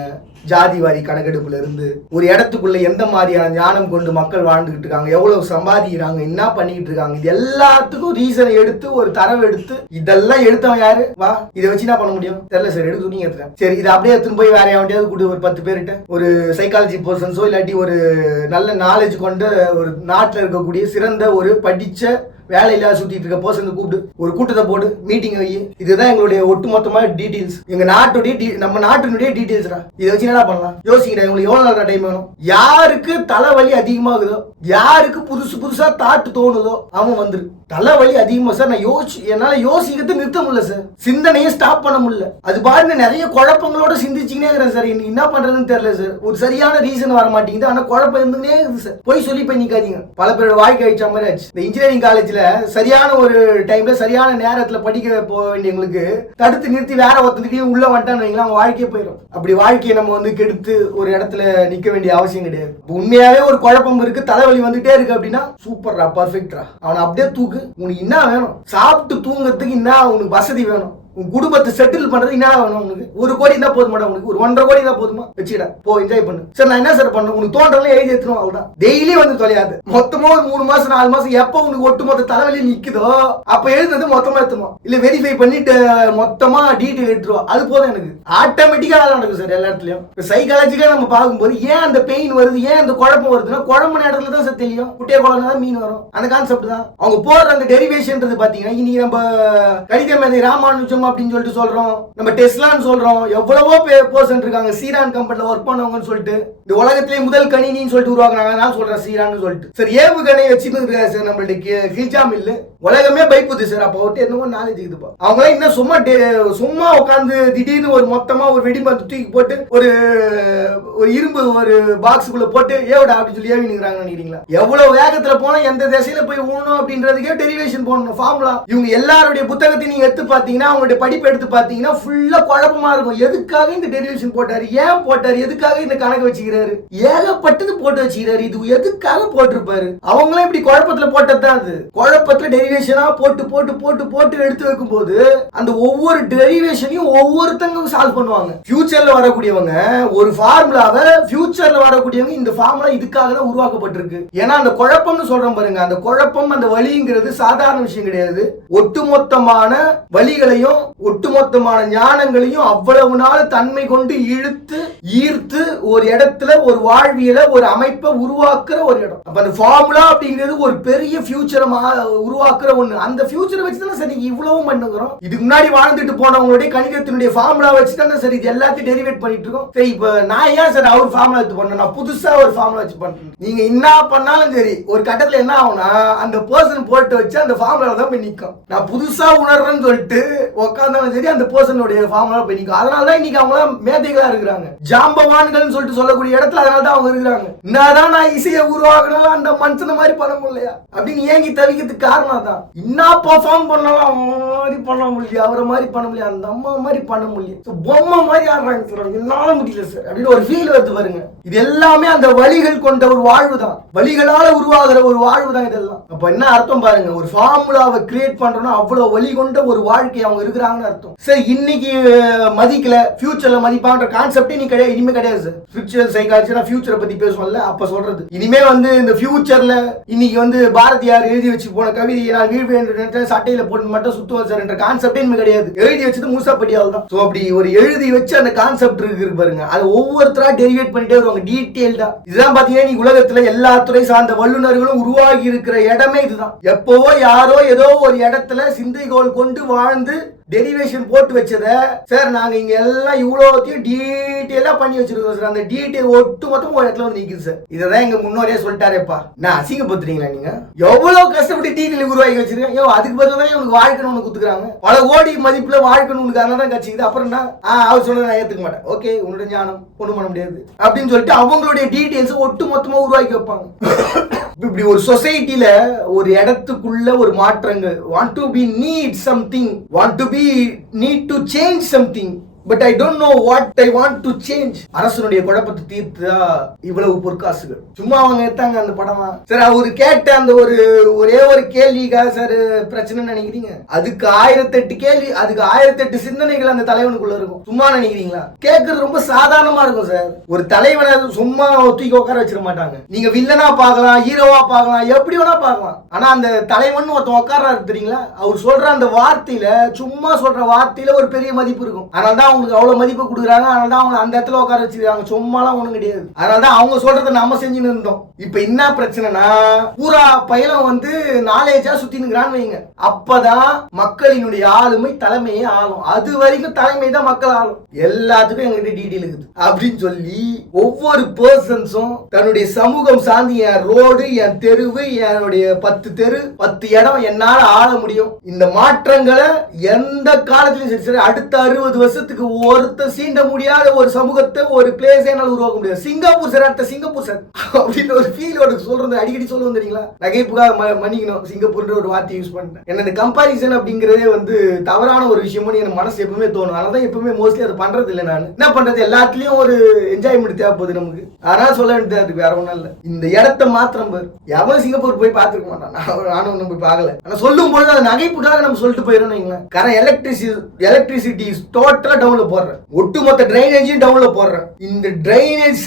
ஜாதிவாரி கணக்கெடுப்புல இருந்து ஒரு இடத்துக்குள்ள எந்த மாதிரியான ஞானம் கொண்டு மக்கள் வாழ்ந்துகிட்டு இருக்காங்க, எவ்வளவு சம்பாதிக்கிறாங்க, என்ன பண்ணிட்டு இருக்காங்க, இது எல்லாத்துக்கும் ரீசனை எடுத்து ஒரு தரவு எடுத்து இதெல்லாம் எடுத்தவன் யாரு? வா, இதை வச்சு என்ன பண்ண முடியும் தெரியல சார், எடுத்து நீங்க எடுத்துறேன். சரி, இதை அப்படியே எடுத்துன்னு போய் வேற யாவண்டியாவது கூட்டு ஒரு 10 பேர்கிட்ட ஒரு சைக்காலஜி பர்சன்ஸோ இல்லாட்டி ஒரு நல்ல நாலேஜ் கொண்ட ஒரு நாட்டில் இருக்கக்கூடிய சிறந்த ஒரு படிச்ச வேலையில சுத்திட்டு இருக்க பர்சன் கூப்பிட்டு ஒரு கூட்டத்தை போட்டு மீட்டிங் வை. இதுதான் எங்களுடைய ஒட்டுமொத்தமான டீடைல்ஸ், எங்க நாட்டுடைய நம்ம நாட்டினுடைய டீடைல்ஸ். இதை வச்சு என்ன பண்ணலாம் யோசிக்கிறேன். உங்களுக்கு எவ்வளவு நேரம் டைம் வேணும்? யாருக்கு தலைவலி அதிகமாகுதோ, யாருக்கு புதுசா தாட்டு தோணுதோ அவன் வந்துரு. தலைவலி அதிகமா சார், நான் என்னால யோசிக்கிறது நிறுத்த முடியல சார், சிந்தனையை ஸ்டாப் பண்ண முடியல. அது பாருங்க நிறைய குழப்பங்களோட சிந்திச்சுக்கினே இருக்கிறேன் சார். என்ன பண்றதுன்னு தெரியல சார். ஒரு சரியான ரீசன் வர மாட்டேங்குது, ஆனா குழப்பம் இருந்துனே இருக்குது சார். போய் சொல்லி போய் நிக்காதீங்க. பல பேரோட வாழ்க்கை அழிச்ச மாதிரி ஆச்சு. இந்த இன்ஜினியரிங் காலேஜ்ல சரியான ஒரு டைம்ல சரியான நேரத்துல படிக்க போக வேண்டியவங்களுக்கு தடுத்து நிறுத்தி வேற ஒருத்தருக்கு உள்ள வந்துட்டான்னு வைங்களா, அவங்க வாழ்க்கையே போயிடும். அப்படி வாழ்க்கையை நம்ம வந்து கெடுத்து ஒரு இடத்துல நிக்க வேண்டிய அவசியம் கிடையாது. உண்மையாவே ஒரு குழப்பம் இருக்கு, தலைவலி வந்துட்டே இருக்கு அப்படின்னா சூப்பர்ரா, பர்ஃபெக்ட்ரா, அவனை அப்படியே தூக்கு. உனக்கு என்ன வேணும்? சாப்பிட்டு தூங்குறதுக்கு என்ன உனக்கு வசதி வேணும்? உன் குடும்பத்தை செட்டில் பண்றது என்ன வேணும்? உனக்கு 1 கோடி தான் போதுமா? உனக்கு ஒரு 1.5 கோடி தான் போதுமா? வச்சுடா, போ என்ஜாய் பண்ணு. சார் நான் என்ன சார் பண்ணணும்? உனக்கு தோன்றலாம் எழுதி எடுத்துரும், அவ்வளவுதான். டெய்லி வந்து தொலையாது. மொத்தமா ஒரு 3 மாசம் 4 மாசம் எப்ப உனக்கு ஒட்டு மொத்த தலைவலி நிக்குதோ அப்ப எழுதுறது மொத்தமா எடுத்துமா, இல்ல வெரிஃபை பண்ணிட்டு மொத்தமா டீட்டெயில் எடுத்துருவோம். அது போதும் எனக்கு. ஆட்டோமேட்டிக்கா நடக்கும் சார் எல்லா இடத்துலயும். சைக்காலஜிக்கா நம்ம பார்க்கும்போது ஏன் அந்த பெயின் வருது, ஏன் அந்த குழப்பம் வருதுன்னா குழம்புன இடத்துல தான் சார் தெரியும். குட்டிய குழம்பு தான் மீன் வரும். அந்த கான்செப்ட் தான் அவங்க போடுற அந்த டெரிவேஷன்றது பாத்தீங்கன்னா, இன்னைக்கு நம்ம கணித மேதை ராமானுஜம் அப்படின்னு சொல்லிட்டு சொல்றோம், நம்ம டெஸ்லான்னு சொல்றோம், எவ்வளவோ பர்சன் இருக்காங்க சீரான் கம்பெனில ஒர்க் பண்ணவங்கன்னு சொல்லிட்டு, இந்த உலகத்திலேயே முதல் கணினின்னு சொல்லிட்டு உருவாக்குறாங்க. நான் சொல்றேன் சீரான்னு சொல்லிட்டு. சார் ஏவுகணை வச்சுட்டு இருக்காரு சார் நம்மளுடைய கில்ஜாம் இல்ல, உலகமே பயப்புது சார். அப்ப அவர்கிட்ட என்னமோ நாலேஜ் இருக்குப்பா. அவங்க இன்னும் சும்மா உட்காந்து திடீர்னு ஒரு மொத்தமா ஒரு வெடிமருந்து தூக்கி போட்டு ஒரு இரும்பு ஒரு பாக்ஸுக்குள்ள போட்டு ஏவிடா அப்படின்னு சொல்லி ஏவி நிக்கிறாங்கன்னு நினைக்கிறீங்களா? எவ்வளவு வேகத்துல போனா எந்த திசையில போய் ஊனணும் அப்படின்றதுக்கே டெரிவேஷன் போடணும், ஃபார்முலா. இவங்க எல்லாருடைய புத்தகத்தை நீங்க எடுத்து பாத்தீங்கன்னா அவங்களுடைய அவருடைய படிப்பு எடுத்து பாத்தீங்கன்னா ஃபுல்லா குழப்பமா இருக்கும். எதுக்காக இந்த டெரிவேஷன் போட்டாரு, ஏன் போட்டாரு, எதுக்காக இந்த கணக்கு வச்சுக்கிறாரு, ஏகப்பட்டது போட்டு வச்சுக்கிறாரு, இது எதுக்காக போட்டிருப்பாரு. அவங்களும் இப்படி குழப்பத்துல போட்டதுதான். அது குழப்பத்துல டெரிவேஷனா போட்டு போட்டு போட்டு போட்டு எடுத்து வைக்கும் போது அந்த ஒவ்வொரு டெரிவேஷனையும் ஒவ்வொருத்தங்க சால்வ் பண்ணுவாங்க. ஃபியூச்சர்ல வரக்கூடியவங்க ஒரு ஃபார்முலாவை ஃபியூச்சர்ல வரக்கூடியவங்க இந்த ஃபார்முலா இதுக்காக தான் உருவாக்கப்பட்டிருக்கு. ஏன்னா அந்த குழப்பம்னு சொல்றோம் பாருங்க, அந்த குழப்பம் அந்த வழிங்கிறது சாதாரண விஷயம் கிடையாது. ஒட்டுமொத்தமான வழிகளையும் ஒட்டுமொத்தமான ஞானங்களையும் அவ்வளவு நாள் தன்மை கொண்டு இழுத்து ஈர்த்து ஒரு இடத்துல ஒரு வாழ்வியல ஒரு அமைப்பை உருவாக்குற ஒரு இடம். அப்ப அந்த ஃபார்முலா அப்படிங்கிறது ஒரு பெரிய ஃபியூச்சரை உருவாக்குற ஒண்ணு. அந்த ஃபியூச்சரை வச்சு தான் சரி இவ்வளவும் பண்ணுகிறோம். இதுக்கு முன்னாடி வாழ்ந்துட்டு போனவங்களுடைய கணிதத்தினுடைய ஃபார்முலா வச்சு தான் சரி இது எல்லாத்தையும் டெரிவேட் பண்ணிட்டு இருக்கோம். சரி இப்ப நான் ஏன் சார் அவர் ஃபார்முலா எடுத்து பண்ணேன், நான் புதுசா ஒரு ஃபார்முலா வச்சு பண்றேன். நீங்க என்ன பண்ணாலும் சரி ஒரு கட்டத்துல என்ன ஆகும்னா அந்த பர்சன் போட்டு வச்சு அந்த ஃபார்முலா தான் போய் நிற்கும். நான் புதுசா உணர்றேன்னு சொல்லிட்டு உட்காந்தாலும் சரி அந்த பர்சனுடைய ஃபார்முலா போய் நிற்கும். அதனாலதான் இன்னைக்கு அவங்க மேதைகளா இருக்கிறாங்க, ஜாம்பவான்கள் சொல்லிட்டு சொல்லக்கூடிய இடத்துல. அதனாலதான் அவங்க இருக்கிறாங்க. என்னதான் நான் இசையை உருவாக்கணும் அந்த மனுஷன மாதிரி பண்ண முடியலையா அப்படின்னு ஏங்கி தவிக்கிறதுக்கு காரணம் தான். என்ன பெர்ஃபார்ம் பண்ணாலும் அவங்க மாதிரி பண்ண முடியல, அவரை மாதிரி பண்ண முடியல, அந்த அம்மா மாதிரி பண்ண முடியல, பொம்மை மாதிரி ஆடுறாங்க சார், என்னால முடியல சார் அப்படின்னு ஒரு ஃபீல் வருது பாருங்க. இது எல்லாமே அந்த வழிகள் கொண்ட ஒரு வாழ்வு தான், வழிகளால உருவாகிற ஒரு வாழ்வு தான் இதெல்லாம். அப்ப என்ன அர்த்தம் பாருங்க, ஒரு ஃபார்முலாவை கிரியேட் பண்றோம்னா அவ்வளவு வழி கொண்ட ஒரு வாழ்க்கை அவங்க இருக்கிறாங்கன்னு அர்த்தம். சரி இன்னைக்கு மதிக்கல ஃபியூச்சர்ல மதிப்பான்ற கான்செப்டே நீ கிடையாது, இனிமே கிடையாது சார். ஸ்பிரிச்சுவல் சைக்காலஜினா ஃபியூச்சரை பத்தி பேசுவோம்ல, அப்ப சொல்றது இனிமே இந்த ஃபியூச்சர்ல இன்னைக்கு பாரதியார் எழுதி வச்சு போன கவிதையை நான் வீழ்வேன் சட்டையில போட்டு மட்டும் சுத்துவோம் சார் என்ற கான்செப்டே இனிமே கிடையாது. எழுதி வச்சது மூசா படியால் தான். சோ அப்படி ஒரு எழுதி வச்சு அந்த கான்செப்ட் இருக்கு பாருங்க, அது ஒவ்வொருத்தரா டெரிவேட் பண்ணிட்டே வருவாங்க டீடைல்டா. இதுதான் பாத்தீங்கன்னா நீ உலகத்துல எல்லா துறை சார்ந்த வல்லுநர்களும் உருவாகி இருக்கிற இடமே இதுதான். எப்பவோ யாரோ ஏதோ ஒரு இடத்துல சிந்தைகோள் கொண்டு வாழ்ந்து டெரிவேஷன் போட்டு வச்சத சார் நாங்க இங்க எல்லாம் இவ்வளோத்தையும் டீடைலா பண்ணி வச்சிருக்கோம் சார். அந்த டீடைல் ஒட்டு மொத்தம் ஒரு இடத்துல நிக்குது சார். இததான் எங்க முன்னோரே சொல்லிட்டாரேப்பா. நான் அசிங்கப்படுத்துறீங்களா நீங்க? எவ்வளவு கஷ்டப்பட்டு டீடைல் உருவாக்கி வச்சிருக்கேன், அதுக்கு பதிலாக தான் இவனுக்கு வாழ்க்கணும்னு குத்துக்கிறாங்க. பல கோடி மதிப்புல வாழ்க்கணும்னு தான் கட்சிக்குது. அப்புறம் என்ன அவர் சொன்னதை நான் ஏத்துக்க மாட்டேன், ஓகே உன்னோட ஞானம் ஒண்ணும் பண்ண முடியாது அப்படின்னு சொல்லிட்டு அவங்களுடைய டீடைல்ஸ் ஒட்டு மொத்தமா உருவாக்கி வைப்பாங்க. இப்படி ஒரு சொசைட்டில ஒரு இடத்துக்குள்ள ஒரு மாற்றங்கள் want to be need something, want to be need to change something, but I don't know what I want to change. அரசனுடைய குழப்பத்தை தீர்த்தா இவ்வளவு பொற்காசுகள் சும்மா அவங்க எடுத்தாங்க அந்த படமா சார். அவரு கேட்ட அந்த ஒரே ஒரு கேள்விக்காக சார் பிரச்சனை நினைக்கிறீங்க? அதுக்கு 1008 கேள்வி, அதுக்கு 1008 சிந்தனைகள் அந்த தலைவனுக்குள்ள இருக்கும். சும்மா நினைக்கிறீங்களா? கேட்கறது ரொம்ப சாதாரணமா இருக்கும் சார். ஒரு தலைவனை சும்மா தூக்கி உட்கார வச்சிட மாட்டாங்க. நீங்க வில்லனா பார்க்கலாம், ஹீரோவா பார்க்கலாம், எப்படி வேணா பார்க்கலாம். ஆனா அந்த தலைவன் ஒருத்தன் உட்கார்றாரு தெரியுங்களா, அவர் சொல்ற அந்த வார்த்தையில, சும்மா சொல்ற வார்த்தையில ஒரு பெரிய மதிப்பு இருக்கும். அதனாலதான் அவங்களுக்கு அவ்வளவு மதிப்பு கொடுக்குறாங்க. அதனாலதான் அவங்க அந்த இடத்துல உட்கார வச்சிருக்காங்க. சும்மாலாம் ஒண்ணும் கிடையாது. அதனாலதான் அவங்க சொல்றதை நம்ம செஞ்சுன்னு இருந்தோம். இப்ப என்ன பிரச்சனைனா பூரா பையன் நாலேஜா சுத்தி நிற்கிறான்னு வைங்க, அப்பதான் மக்களினுடைய ஆளுமை தலைமையே ஆளும். அது வரைக்கும் தலைமை தான் மக்கள் ஆளும். எல்லாத்துக்கும் எங்கிட்ட டீட்டெயில் இருக்குது அப்படின்னு சொல்லி ஒவ்வொரு பர்சன்ஸும் தன்னுடைய சமூகம் சார்ந்து என் ரோடு, என் தெருவு, என்னுடைய 10 தெரு 10 இடம் என்னால ஆள முடியும். இந்த மாற்றங்களை எந்த காலத்திலும் சரி சரி அடுத்த 60 வருஷத்துக்கு ஒருத்தர் சீண்ட முடியாத ஒரு சமூகத்தை ஒரு பிளேஸ் என்னால உருவாக்க முடியாது. சிங்கப்பூர் சார், அடுத்த சிங்கப்பூர் சார் அப்படின்னு ஒரு ஃபீலோட சொல்றது அடிக்கடி சொல்லுவோம் தெரியுங்களா. நகைப்புக்காக மன்னிக்கணும் சிங்கப்பூர்ன்ற ஒரு வார்த்தை யூஸ் பண்ணேன். என்ன இந்த கம்பாரிசன் அப்படிங்கறதே தவறான ஒரு விஷயமும் எனக்கு மனசு எப்பவுமே தோணும். அதனால எப்பவுமே மோஸ்ட்லி அதை பண்றது இல்லை. நான் என்ன பண்றது, எல்லாத்துலயும் ஒரு என்ஜாய்மெண்ட் தேவைப்படுது நமக்கு. அதனால சொல்ல வேண்டியதா இருக்கு, வேற ஒண்ணும் இல்ல. இந்த இடத்த மாத்திரம் பாரு, எவனும் சிங்கப்பூர் போய் பார்த்துக்க மாட்டான். நானும் ஒன்னும் போய் பார்க்கல. ஆனா சொல்லும் போது அந்த நகைப்புக்காக நம்ம சொல்லிட்டு போயிடணும். காரணம் எலக்ட்ரிசிட்டி டோட்டலா டவுன்ல போடுறேன், ஒட்டுமொத்த டிரைனேஜையும் டவுன்ல போடுறேன். இந்த டிரைனேஜ்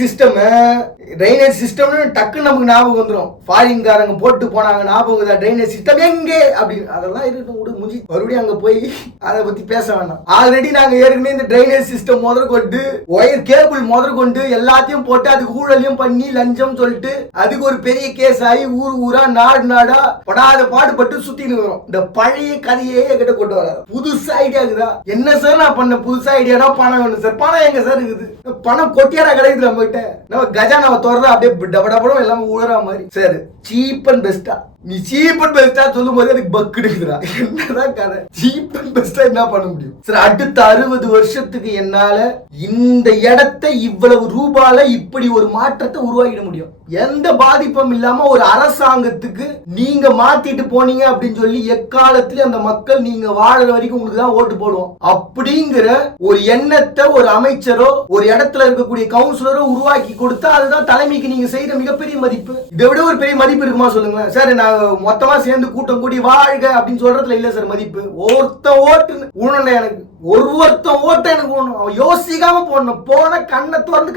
சிஸ்டம் டக்குன்னு நமக்கு ஞாபகம் வந்துடும். ஃபாரின்காரங்க போட்டு போனாங்க ஞாபகம், டிரைனேஜ் சிஸ்டம் எங்கே அப்படின்னு. அதெல்லாம் இருக்கட்டும், முடிஞ்சு மறுபடியும் அங்க போய் அதை பத்தி பேச வேண்டாம். ஆல்ரெடி நாங்க ஏற்கனவே இந்த டிரைனேஜ் சிஸ்டம் முதற்கொண்டு ஒயர் கேபிள் முதற்கொண்டு எல்லாத்தையும் போட்டு அதுக்கு ஊழலையும் பண்ணி லஞ்சம் சொல்லிட்டு அதுக்கு ஒரு பெரிய கேஸ் ஆகி ஊரா நாடா படாத பாடுபட்டு சுத்தி நிற்கிறோம். இந்த பழைய கதையே கிட்ட கொண்டு வராது. புதுசா ஐடியா இருக்குதா? என்ன சார் நான் பண்ண புதுசா ஐடியா? பணம் வேணும் சார். பணம் எங்க சார் இருக்குது? பணம் கொட்டியாரா கிடைக்குது நம்ம கிட்ட. நம்ம கஜானாவை தோறது அப்படியே டபடபடம் எல்லாமே ஊழற மாதிரி சார். சீப் அண்ட் பெஸ்டா நீ சீப் அண்ட் பெஸ்டா சொல்லும் போது எனக்கு பக் எடுக்குதுடா. என்னதான் கதை, சீப் அண்ட் பெஸ்டா என்ன பண்ண முடியும்? சரி, அடுத்த 60 வருஷத்துக்கு என்னால இந்த இடத்தை இவ்வளவு ரூபால இப்படி ஒரு மாற்றத்தை உருவாக்கிட முடியும். எந்த பாதிப்பும் இல்லாம ஒரு அரசாங்கத்துக்கு நீங்க மாத்திட்டு போனீங்க அப்படின்னு சொல்லி எக்காலத்திலும் அந்த மக்கள் நீங்க வாழற வரைக்கும் உங்களுக்கு தான் ஓட்டு போடுவோம் அப்படிங்கிற ஒரு எண்ணத்தை ஒரு அமைச்சரோ ஒரு இடத்துல இருக்கக்கூடிய கவுன்சிலரோ உருவாக்கி கொடுத்தா அதுதான் தலைமைக்கு நீங்க செய்யற மிகப்பெரிய மதிப்பு. இதை விட ஒரு பெரிய மதிப்பு இருக்குமா சொல்லுங்க சார்? நான் மொத்தமா சேர்ந்து கூட்டம் கூடி வாழ்க அப்படின்னு சொல்றதுல இல்ல சார் மதிப்பு. ஒருத்த ஓட்டு ஊனண்ட எனக்கு ஒருத்தன் ஓட்ட எனக்கு ஊனும். அவன் யோசிக்காம போடணும். போன கண்ணை திறந்து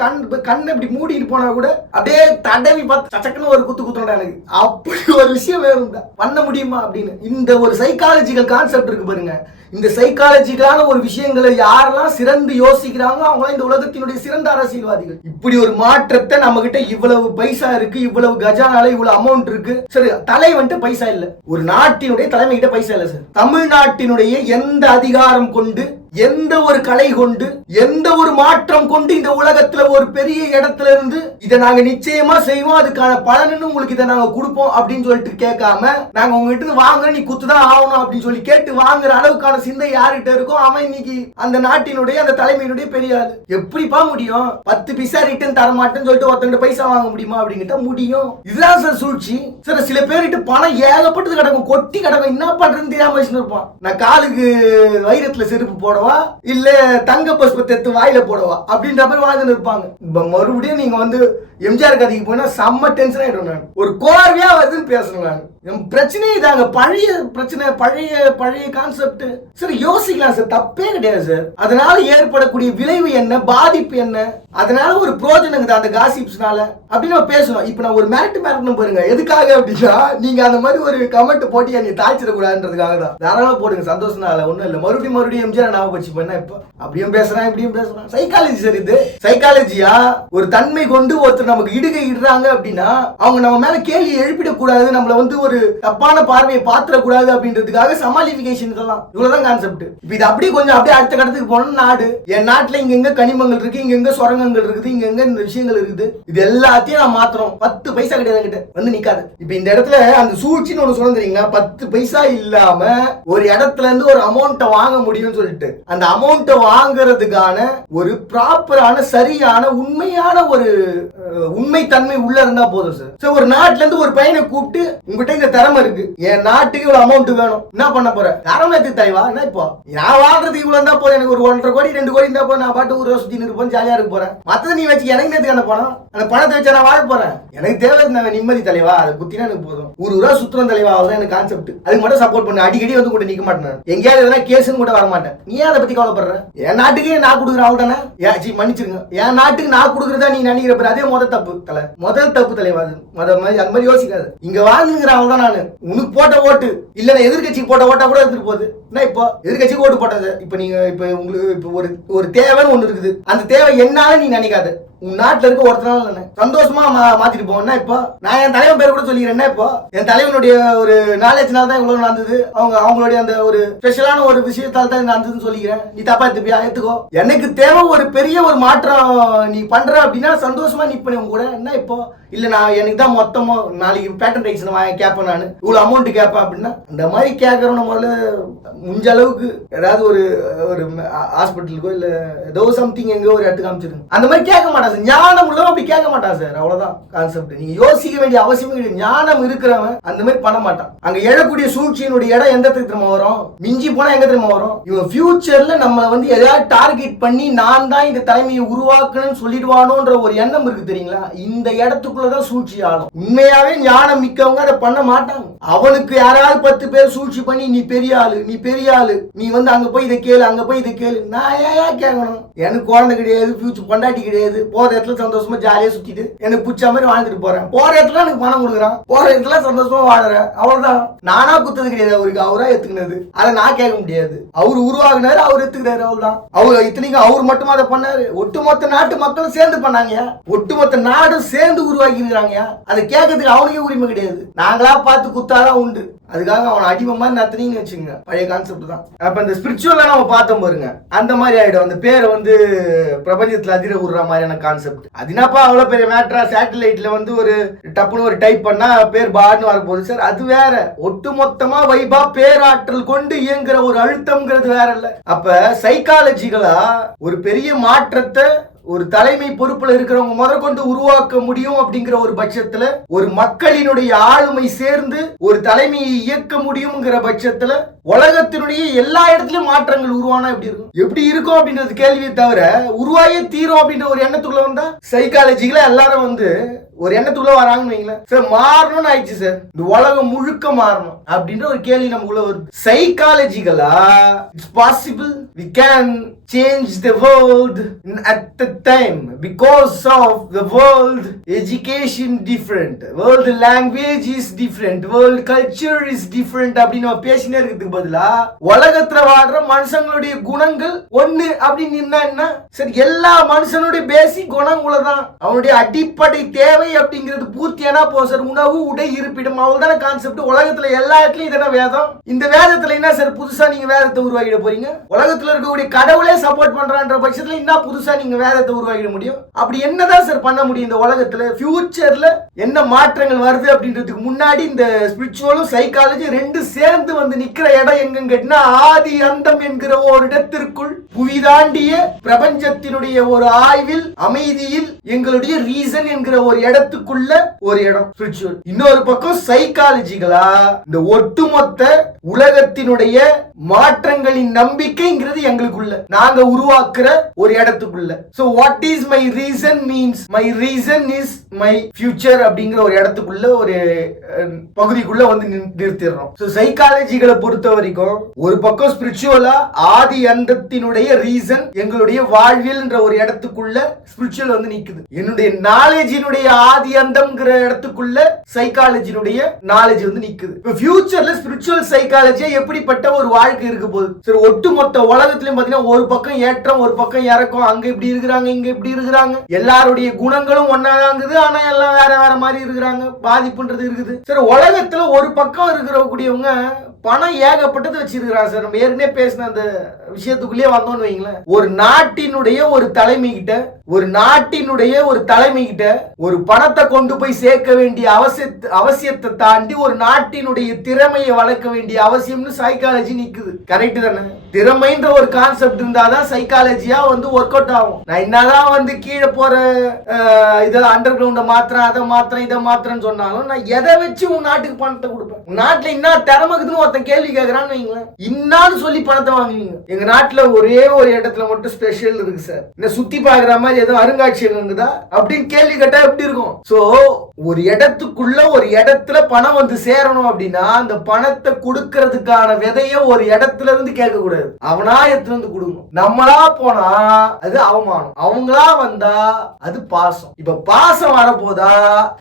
கண்ணை இப்படி மூடிட்டு போனா கூட அப்படியே தடவி பார்த்து சச்சக்குன்னு ஒரு குத்து குத்துறா எனக்கு. அப்படி ஒரு விஷயம் வேணும் பண்ண முடியுமா அப்படின்னு. இந்த ஒரு சைக்காலஜிக்கல் கான்செப்ட் இருக்கு பாருங்க. இந்த சைக்காலஜிக்கலான ஒரு விஷயங்களை யாரெல்லாம் சிறந்து யோசிக்கிறாங்க அவங்க இந்த உலகத்தினுடைய சிறந்த அரசியல்வாதிகள். இப்படி ஒரு மாற்றத்தை நம்ம கிட்ட இவ்வளவு பைசா இருக்கு, இவ்வளவு கஜானால இவ்வளவு அமௌண்ட் இருக்கு. சரி, தலை வந்துட்டு பைசா இல்ல, ஒரு நாட்டினுடைய தலைமை கிட்ட பைசா இல்ல சார். தமிழ்நாட்டினுடைய எந்த அதிகாரம் கொண்டு, எந்த ஒரு கலை கொண்டு, எந்த ஒரு மாற்றம் கொண்டு இந்த உலகத்துல ஒரு பெரிய இடத்துல இருந்து இதை நாங்க நிச்சயமா செய்வோம், அதுக்கான பலன்னு உங்களுக்கு இதை நாங்க கொடுப்போம் அப்படின்னு சொல்லிட்டு கேட்காம நாங்க உங்ககிட்ட வாங்க நீ குத்துதான் ஆகணும் அப்படின்னு சொல்லி கேட்டு வாங்குற அளவுக்கான சிந்தை யார்கிட்ட இருக்கோ அவன் இன்னைக்கு அந்த நாட்டினுடைய அந்த தலைமையினுடைய பெரிய ஆளு. எப்படிப்பா முடியும்? 10 பைசா ரிட்டர்ன் தர மாட்டேன்னு சொல்லிட்டு ஒருத்தங்கிட்ட பைசா வாங்க முடியுமா அப்படிங்கிட்ட முடியும். இதுதான் சார் சூழ்ச்சி. சார், சில பேர்கிட்ட பணம் ஏகப்பட்டது கிடக்கும், கொட்டி கிடக்கும், என்ன பண்றதுன்னு தெரியாம வச்சுன்னு இருப்பான். நான் காலுக்கு வைரத்துல செருப்பு போடவா இல்ல தங்க பஸ்பத்தை எடுத்து வாயில போடவா அப்படின்ற மாதிரி வாழ்ந்து இருப்பாங்க. மறுபடியும் நீங்க வந்து எம்ஜிஆர் கதைக்கு போனா செம்ம டென்ஷன் ஆயிடும். நான் ஒரு கோர்வையா வருதுன்னு பேசுறேன். பிரச்சனை இதாங்க, பழைய பிரச்சனை, பழைய கான்செப்ட். சரி, யோசிக்கலாம் சார், தப்பே கிடையாது சார். அதனால ஏற்படக்கூடிய விளைவு என்ன, பாதிப்பு என்ன, அதனால ஒரு பிரோஜனம் அந்த காசிப்ஸ்னால அப்படின்னு நம்ம பேசணும். இப்ப நான் ஒரு மிரட்டணும் பாருங்க. எதுக்காக அப்படின்னா நீங்க அந்த மாதிரி ஒரு கமெண்ட் போட்டி நீ தாழ்ச்சிடக்கூடாதுன்றதுக்காக தான். தாராளமா போடுங்க, சந்தோஷம்னால ஒண்ணும் இல்ல. மறுபடியும் எம்ஜிஆர் ஞாபகம் வச்சு பண்ண இப்ப அப்படியும் பேசுறான் இப்படியும் பேசுறான். சைக்காலஜி சார், இது சைக்காலஜியா? ஒரு தன்மை கொண்டு ஒருத்தர் நமக்கு இடுகை இடுறாங்க அப்படின்னா அவங்க நம்ம மேல கேள்வி எழுப்பிடக்கூடாது, நம்மள வந்து ஒரு தப்பான பார்வையை பாத்திரக்கூடாது அப்படின்றதுக்காக சமாளிபிகேஷன் இதெல்லாம். இவ்வளவுதான் கான்செப்ட். இப்ப இது அப்படியே கொஞ்சம் அப்படியே அடுத்த கடத்துக்கு போன நாடு. என் நாட்டுல இங்க கனிமங்கள் இருக்கு, இங்க சுரங்கங்கள் இருக்குது, இங்க இந்த விஷயங்கள் இருக்குது. இது எல்லாத்தையும் நான் மாத்திரம் 10 பைசா கிடையாது கிட்ட வந்து நிக்காது. இப்ப இந்த இடத்துல அந்த சூழ்ச்சின்னு ஒண்ணு சொல்ல தெரியுங்களா? 10 பைசா இல்லாம ஒரு இடத்துல இருந்து ஒரு அமௌண்ட்டை வாங்க முடியும்னு சொல்லிட்டு அந்த அமௌண்ட்டை வாங்குறதுக்கான ஒரு ப்ராப்பரான சரியான உண்மையான ஒரு உண்மை தன்மை உள்ள இருந்தா போதும் சார். ஒரு நாட்டுல இருந்து ஒரு பையனை கூப்பிட்டு உங்ககிட்ட இந்த திறமை இருக்கு, என் நாட்டுக்கு இவ்வளவு அமௌண்ட் வேணும், என்ன பண்ண போற? தாராளத்துக்கு தலைவா, என்ன இப்போ நான் வாழ்றது இவ்வளவு இருந்தா போதும், எனக்கு ஒரு 1.5 கோடி 2 கோடி இருந்தா போதும், நான் பாட்டு ஊரை சுத்தி இருப்பேன், ஜாலியா இருக்க போறேன். மத்தது நீ வச்சு எனக்கு நேரத்துக்கு அந்த பணம், அந்த பணத்தை வச்சு நான் வாழ போறேன். எனக்கு தேவை நிம்மதி தலைவா, அதை குத்தினா எனக்கு போதும். ஊரா சுத்துறோம் தலைவா, அவ்வளவுதான் எனக்கு கான்செப்ட். அதுக்கு மட்டும் சப்போர்ட் பண்ண, அடிக்கடி வந்து கூட நிக்க மாட்டேன், எங்கேயாவது எதனா கேஸ்ன்னு கூட வர மாட்டேன். நீ அதை பத்தி கவலைப்படுற? என் நாட்டுக்கு நான் கொடுக்குறேன் அவ்வளவுதானே. மன்னிச்சிருங்க, என் நாட்டுக்கு நான் கொடுக்குறதா நீ நினைக்கிற பேர் அதே முதல் தப்பு தலைவா. அந்த மாதிரி யோசிக்காது. இங்க வாழ்ந்துங்கிற அவள்தான் நானு. உனக்கு போட்ட ஓட்டு இல்ல எதிர்கட்சிக்கு போட்ட ஓட்டா கூட எடுத்துட்டு போகுது. இப்போ எதிர்கட்சிக்கு ஓட்டு போட்டது. இப்ப நீங்க இப்ப உங்களுக்கு இப்ப ஒரு தேவைன்னு ஒண்ணு இருக்குது. அந்த தேவை என்னால நீ நினைக்காது. உன் நாட்டுல இருக்க ஒருத்தனால சந்தோஷமா மாத்திட்டு போனா. இப்போ நான் என் தலைவன் பேர் கூட சொல்லிக்கிறேன்னா, இப்போ என் தலைவனுடைய ஒரு நாலேஜ்னால தான் இவ்வளவு நடந்தது, அவங்களுடைய அந்த ஒரு ஸ்பெஷலான ஒரு விஷயத்தால தான் நடந்ததுன்னு சொல்லிக்கிறேன். நீ தப்பா எடுத்துப்பியா? எடுத்துக்கோ. எனக்கு தேவை ஒரு பெரிய ஒரு மாற்றம் நீ பண்ற அப்படின்னா சந்தோஷமா நீ பண்ணி உங்க கூட. என்ன இப்போ இல்ல நான் எனக்கு தான் மொத்தமா நாளைக்கு பேட்டன் ரைட்ஸ் கேட்பேன், நான் இவ்வளவு அமௌண்ட் கேட்பேன் அப்படின்னா அந்த மாதிரி கேட்கறோம். முதல்ல முடிஞ்ச அளவுக்கு ஏதாவது ஒரு ஹாஸ்பிட்டலுக்கோ இல்ல ஏதோ சம்திங் எங்கோ ஒரு இடத்துக்கு காமிச்சிருங்க. அந்த மாதிரி கேட்க மாட்டான் சார். ஞானம் உள்ளவன் அப்படி கேட்க மாட்டான் சார். அவ்வளவுதான் கான்செப்ட். நீங்க யோசிக்க வேண்டிய அவசியமே கிடையாது. ஞானம் இருக்கிறவன் அந்த மாதிரி பண்ண மாட்டான். அங்க எழக்கூடிய சூழ்ச்சியினுடைய இடம் எந்த திரும்ப வரும்? மிஞ்சி போனா எங்க திரும்ப வரும்? இவன் ஃபியூச்சர்ல நம்மளை வந்து எதாவது டார்கெட் பண்ணி நான் தான் இந்த தலைமையை உருவாக்கணும்னு சொல்லிடுவானோன்ற ஒரு எண்ணம் இருக்கு தெரியுங்களா? இந்த இடத்துக்குள்ளதான் சூழ்ச்சி ஆளும். உண்மையாவே ஞானம் மிக்கவங்க அதை பண்ண மாட்டாங்க. அவனுக்கு யாராவது 10 பேர் சூழ்ச்சி பண்ணி நீ பெரிய ஆளு, நீ வந்து அங்க போய் இதை கேளு, அங்க போய் இதை கேளு. நான் ஏன் கேட்கணும்? எனக்கு குழந்தை கிடையாது, ஃபியூச்சர் பொண்டாட்டி கிடையாது. போற இடத்துல சந்தோஷமா ஜாலியா சுத்திட்டு எனக்கு பிடிச்ச மாதிரி வாழ்ந்துட்டு போறேன். போற இடத்துல எனக்கு பணம் கொடுக்குறான், போற இடத்துல சந்தோஷமா வாழறேன். அவ்வளவுதான். நானா குத்தது கிடையாது அவருக்கு, அவரா எத்துக்கினது. அதை நான் கேட்க முடியாது. அவர் உருவாக்குனாரு, அவர் எத்துக்கிறாரு. அவ்வளவுதான். அவர் இத்தனைக்கும் அவர் மட்டும் அதை பண்ணாரு. ஒட்டுமொத்த நாட்டு மக்களும் சேர்ந்து பண்ணாங்க. ஒட்டுமொத்த நாடும் சேர்ந்து உருவாக்கி உருவாக்கி இருக்கிறாங்க. அதை கேட்கறதுக்கு அவனுக்கே உரிமை கிடையாது. நாங்களா பார்த்து குத்தாதான் உண்டு. அதுக்காக அவனை அடிமை மாதிரி நத்தினீங்கன்னு வச்சுங்க. பழைய கான்செப்ட் தான். அப்ப இந்த ஸ்பிரிச்சுவலா நம்ம பார்த்தோம் பாருங்க, அந்த மாதிரி ஆயிடும். அந்த பேரை வந்து பிரபஞ்சத்துல அதிர விடுற மாதிரியான கான்செப்ட். அது என்னப்பா அவ்வளவு பெரிய மேட்ரா, சேட்டலைட்ல வந்து ஒரு டப்புன்னு ஒரு டைப் பண்ணா பேர் பாட்னு வரப்போகுது சார். அது வேற. ஒட்டு மொத்தமா வைபா பேராற்றல் கொண்டு இயங்குற ஒரு அழுத்தம்ங்கிறது வேற இல்ல. அப்ப சைக்காலஜிகளா ஒரு பெரிய மாற்றத்தை ஒரு தலைமை பொறுப்புல இருக்கிறவங்க முதற்கொண்டு உருவாக்க முடியும் அப்படிங்கிற ஒரு பட்சத்துல, ஒரு மக்களினுடைய ஆளுமை சேர்ந்து ஒரு தலைமையை இயக்க முடியும்ங்கிற பட்சத்துல உலகத்தினுடைய எல்லா இடத்துலயும் மாற்றங்கள் உருவானா எப்படி இருக்கும் அப்படின்றது கேள்வியை தவிர, உருவாயே தீரும் அப்படின்ற ஒரு எண்ணத்துக்குள்ள வந்தா சைக்காலஜிகள எல்லாரும் வந்து ஒரு எண்ணத்துக்குள்ள வராங்கன்னு வைங்களேன். சார் மாறணும்னு ஆயிடுச்சு சார், இந்த உலகம் முழுக்க மாறணும் அப்படின்ற ஒரு கேள்வி நமக்குள்ள வருது. சைக்காலஜிகளா it's possible, we can change the world at the time because of the world education different, world language is different, world culture is different அப்படின்னு பேசினே இருக்கிறதுக்கு பதிலா உலகத்துல வாழ்ற மனுஷங்களுடைய குணங்கள் ஒண்ணு அப்படின்னு என்ன, சரி எல்லா மனுஷனுடைய பேசிக் குணங்களும் அவனுடைய அடிப்படை தேவை அப்படிங்கிறது பூர்த்தியானா போதும் சார். உணவு, உடை, இருப்பிடம், அவ்வளவுதான கான்செப்ட். உலகத்துல எல்லா இடத்துலயும் இதென்ன வேதம். இந்த வேதத்துல என்ன சார் புதுசா நீங்க வேதத்தை உருவாக்கிட போறீங்க? உலகத்துல இருக்கக்கூடிய கடவுளே சப்போர்ட் பண்றான்ற பட்சத்துல என்ன புதுசா நீங்க வேதத்தை உருவாக்கிட முடியும்? அப்படி என்னதான் சார் பண்ண முடியும் இந்த உலகத்துல? ஃபியூச்சர்ல என்ன மாற்றங்கள் வருது அப்படின்றதுக்கு முன்னாடி இந்த ஸ்பிரிச்சுவலும் சைக்காலஜி ரெண்டு சேர்ந்து வந்து நிக்கிற இடம் எங்கன்னு கேட்டா, ஆதி அந்தம் என்கிற ஒரு இடத்திற்குள் புவிதாண்டிய பிரபஞ்சத்தினுடைய ஒரு ஆய்வில் அமைதியில் எங்களுடைய ரீசன் என்கிற ஒரு இடத்துக்குள்ள ஒரு இடம் ஸ்பிரிச்சுவல். இன்னொரு பக்கம் சைக்காலஜிகளா இந்த ஒட்டுமொத்த உலகத்தினுடைய மாற்றங்களின் நம்பிக்கைங்கிறது எங்களுக்குள்ள நாங்க உருவாக்குற ஒரு இடத்துக்குள்ள. So what is my reason means my reason is my future அப்படிங்கிற ஒரு இடத்துக்குள்ள ஒரு பகுதிக்குள்ள வந்து நிறுத்திடுறோம். So சைக்காலஜிகளை பொறுத்த வரைக்கும் ஒரு பக்கம் ஸ்பிரிச்சுவலா ஆதி அந்தத்தினுடைய ரீசன் எங்களுடைய வாழ்வியல்ன்ற ஒரு இடத்துக்குள்ள ஸ்பிரிச்சுவல் வந்து நிக்குது. என்னுடைய நாலேஜினுடைய ஆதி அந்தம்ங்கிற இடத்துக்குள்ள சைக்காலஜினுடைய நாலேஜ் வந்து நிக்குது. இப்ப ஃபியூச்சர்ல ஸ்பிரிச்சுவல் சைக்காலஜி எப்படிப்பட்ட ஒரு வாழ்க்கை இருக்க போகுது? சரி, ஒட்டுமொத்த உலகத்திலும் பாத்தீங்கன்னா ஒரு பக்கம் ஏற்றம், ஒரு பக்கம் இறக்கம், அங்க இப்படி இருக்கிறாங்க, இங்க இப்படி இருக்கிறாங்க, எல்லாருடைய குணங்களும் ஒன்னாதாங்குது, ஆனா எல்லாம் வேற வேற மாதிரி இருக்கிறாங்க, பாதிப்புன்றது இருக்குது. சரி, உலகத்துல ஒரு பக்கம் இருக்கிற கூடியவங்க பணம் ஏகப்பட்டது வச்சிருக்கிறாங்க சார். நம்ம ஏற்கனவே பேசின அந்த விஷயத்துக்குள்ளேயே வந்தோம்னு வைங்களேன். ஒரு நாட்டினுடைய ஒரு தலைமை கிட்ட ஒரு பணத்தை கொண்டு போய் சேர்க்க வேண்டிய அவசியத்தை தாண்டி ஒரு நாட்டினுடைய திறமையை வளர்க்க வேண்டிய அவசியம்னு சைக்காலஜி நிக்குது. கரெக்ட் தானே? திறமைன்ற ஒரு கான்செப்ட் இருந்தாதான் சைக்காலஜியா வந்து ஒர்க் அவுட் ஆகும். நான் என்னதான் வந்து கீழே போற இதெல்லாம் அண்டர் கிரவுண்ட மாத்திரம், அதை மாத்திரம், இதை மாத்திரம் சொன்னாலும் நான் எதை வச்சு உன் நாட்டுக்கு பணத்தை கொடுப்பேன்? உன் நாட்டுல என்ன திறமைக்குதுன்னு ஒருத்தன் கேள்வி கேட்கறான்னு வைங்களேன், இன்னான்னு சொல்லி பணத்தை வாங்குவீங்க. எங்க நாட்டுல ஒரே ஒரு இடத்துல மட்டும் ஸ்பெஷல் இருக்கு சார், என்ன சுத்தி பாக்குற மாதிரி ஏதோ அருங்காட்சியகம் இருக்குதா அப்படின்னு கேள்வி கேட்டா எப்படி இருக்கும்? சோ ஒரு இடத்துக்குள்ள ஒரு இடத்துல பணம் வந்து சேரணும் அப்படின்னா அந்த பணத்தை கொடுக்கறதுக்கான விதைய ஒரு இடத்துல இருந்து கேட்க கூடாது, அவனா எடுத்து வந்து கொடுக்கணும். நம்மளா போனா அது அவமானம், அவங்களா வந்தா அது பாசம். இப்ப பாசம் வரப்போதா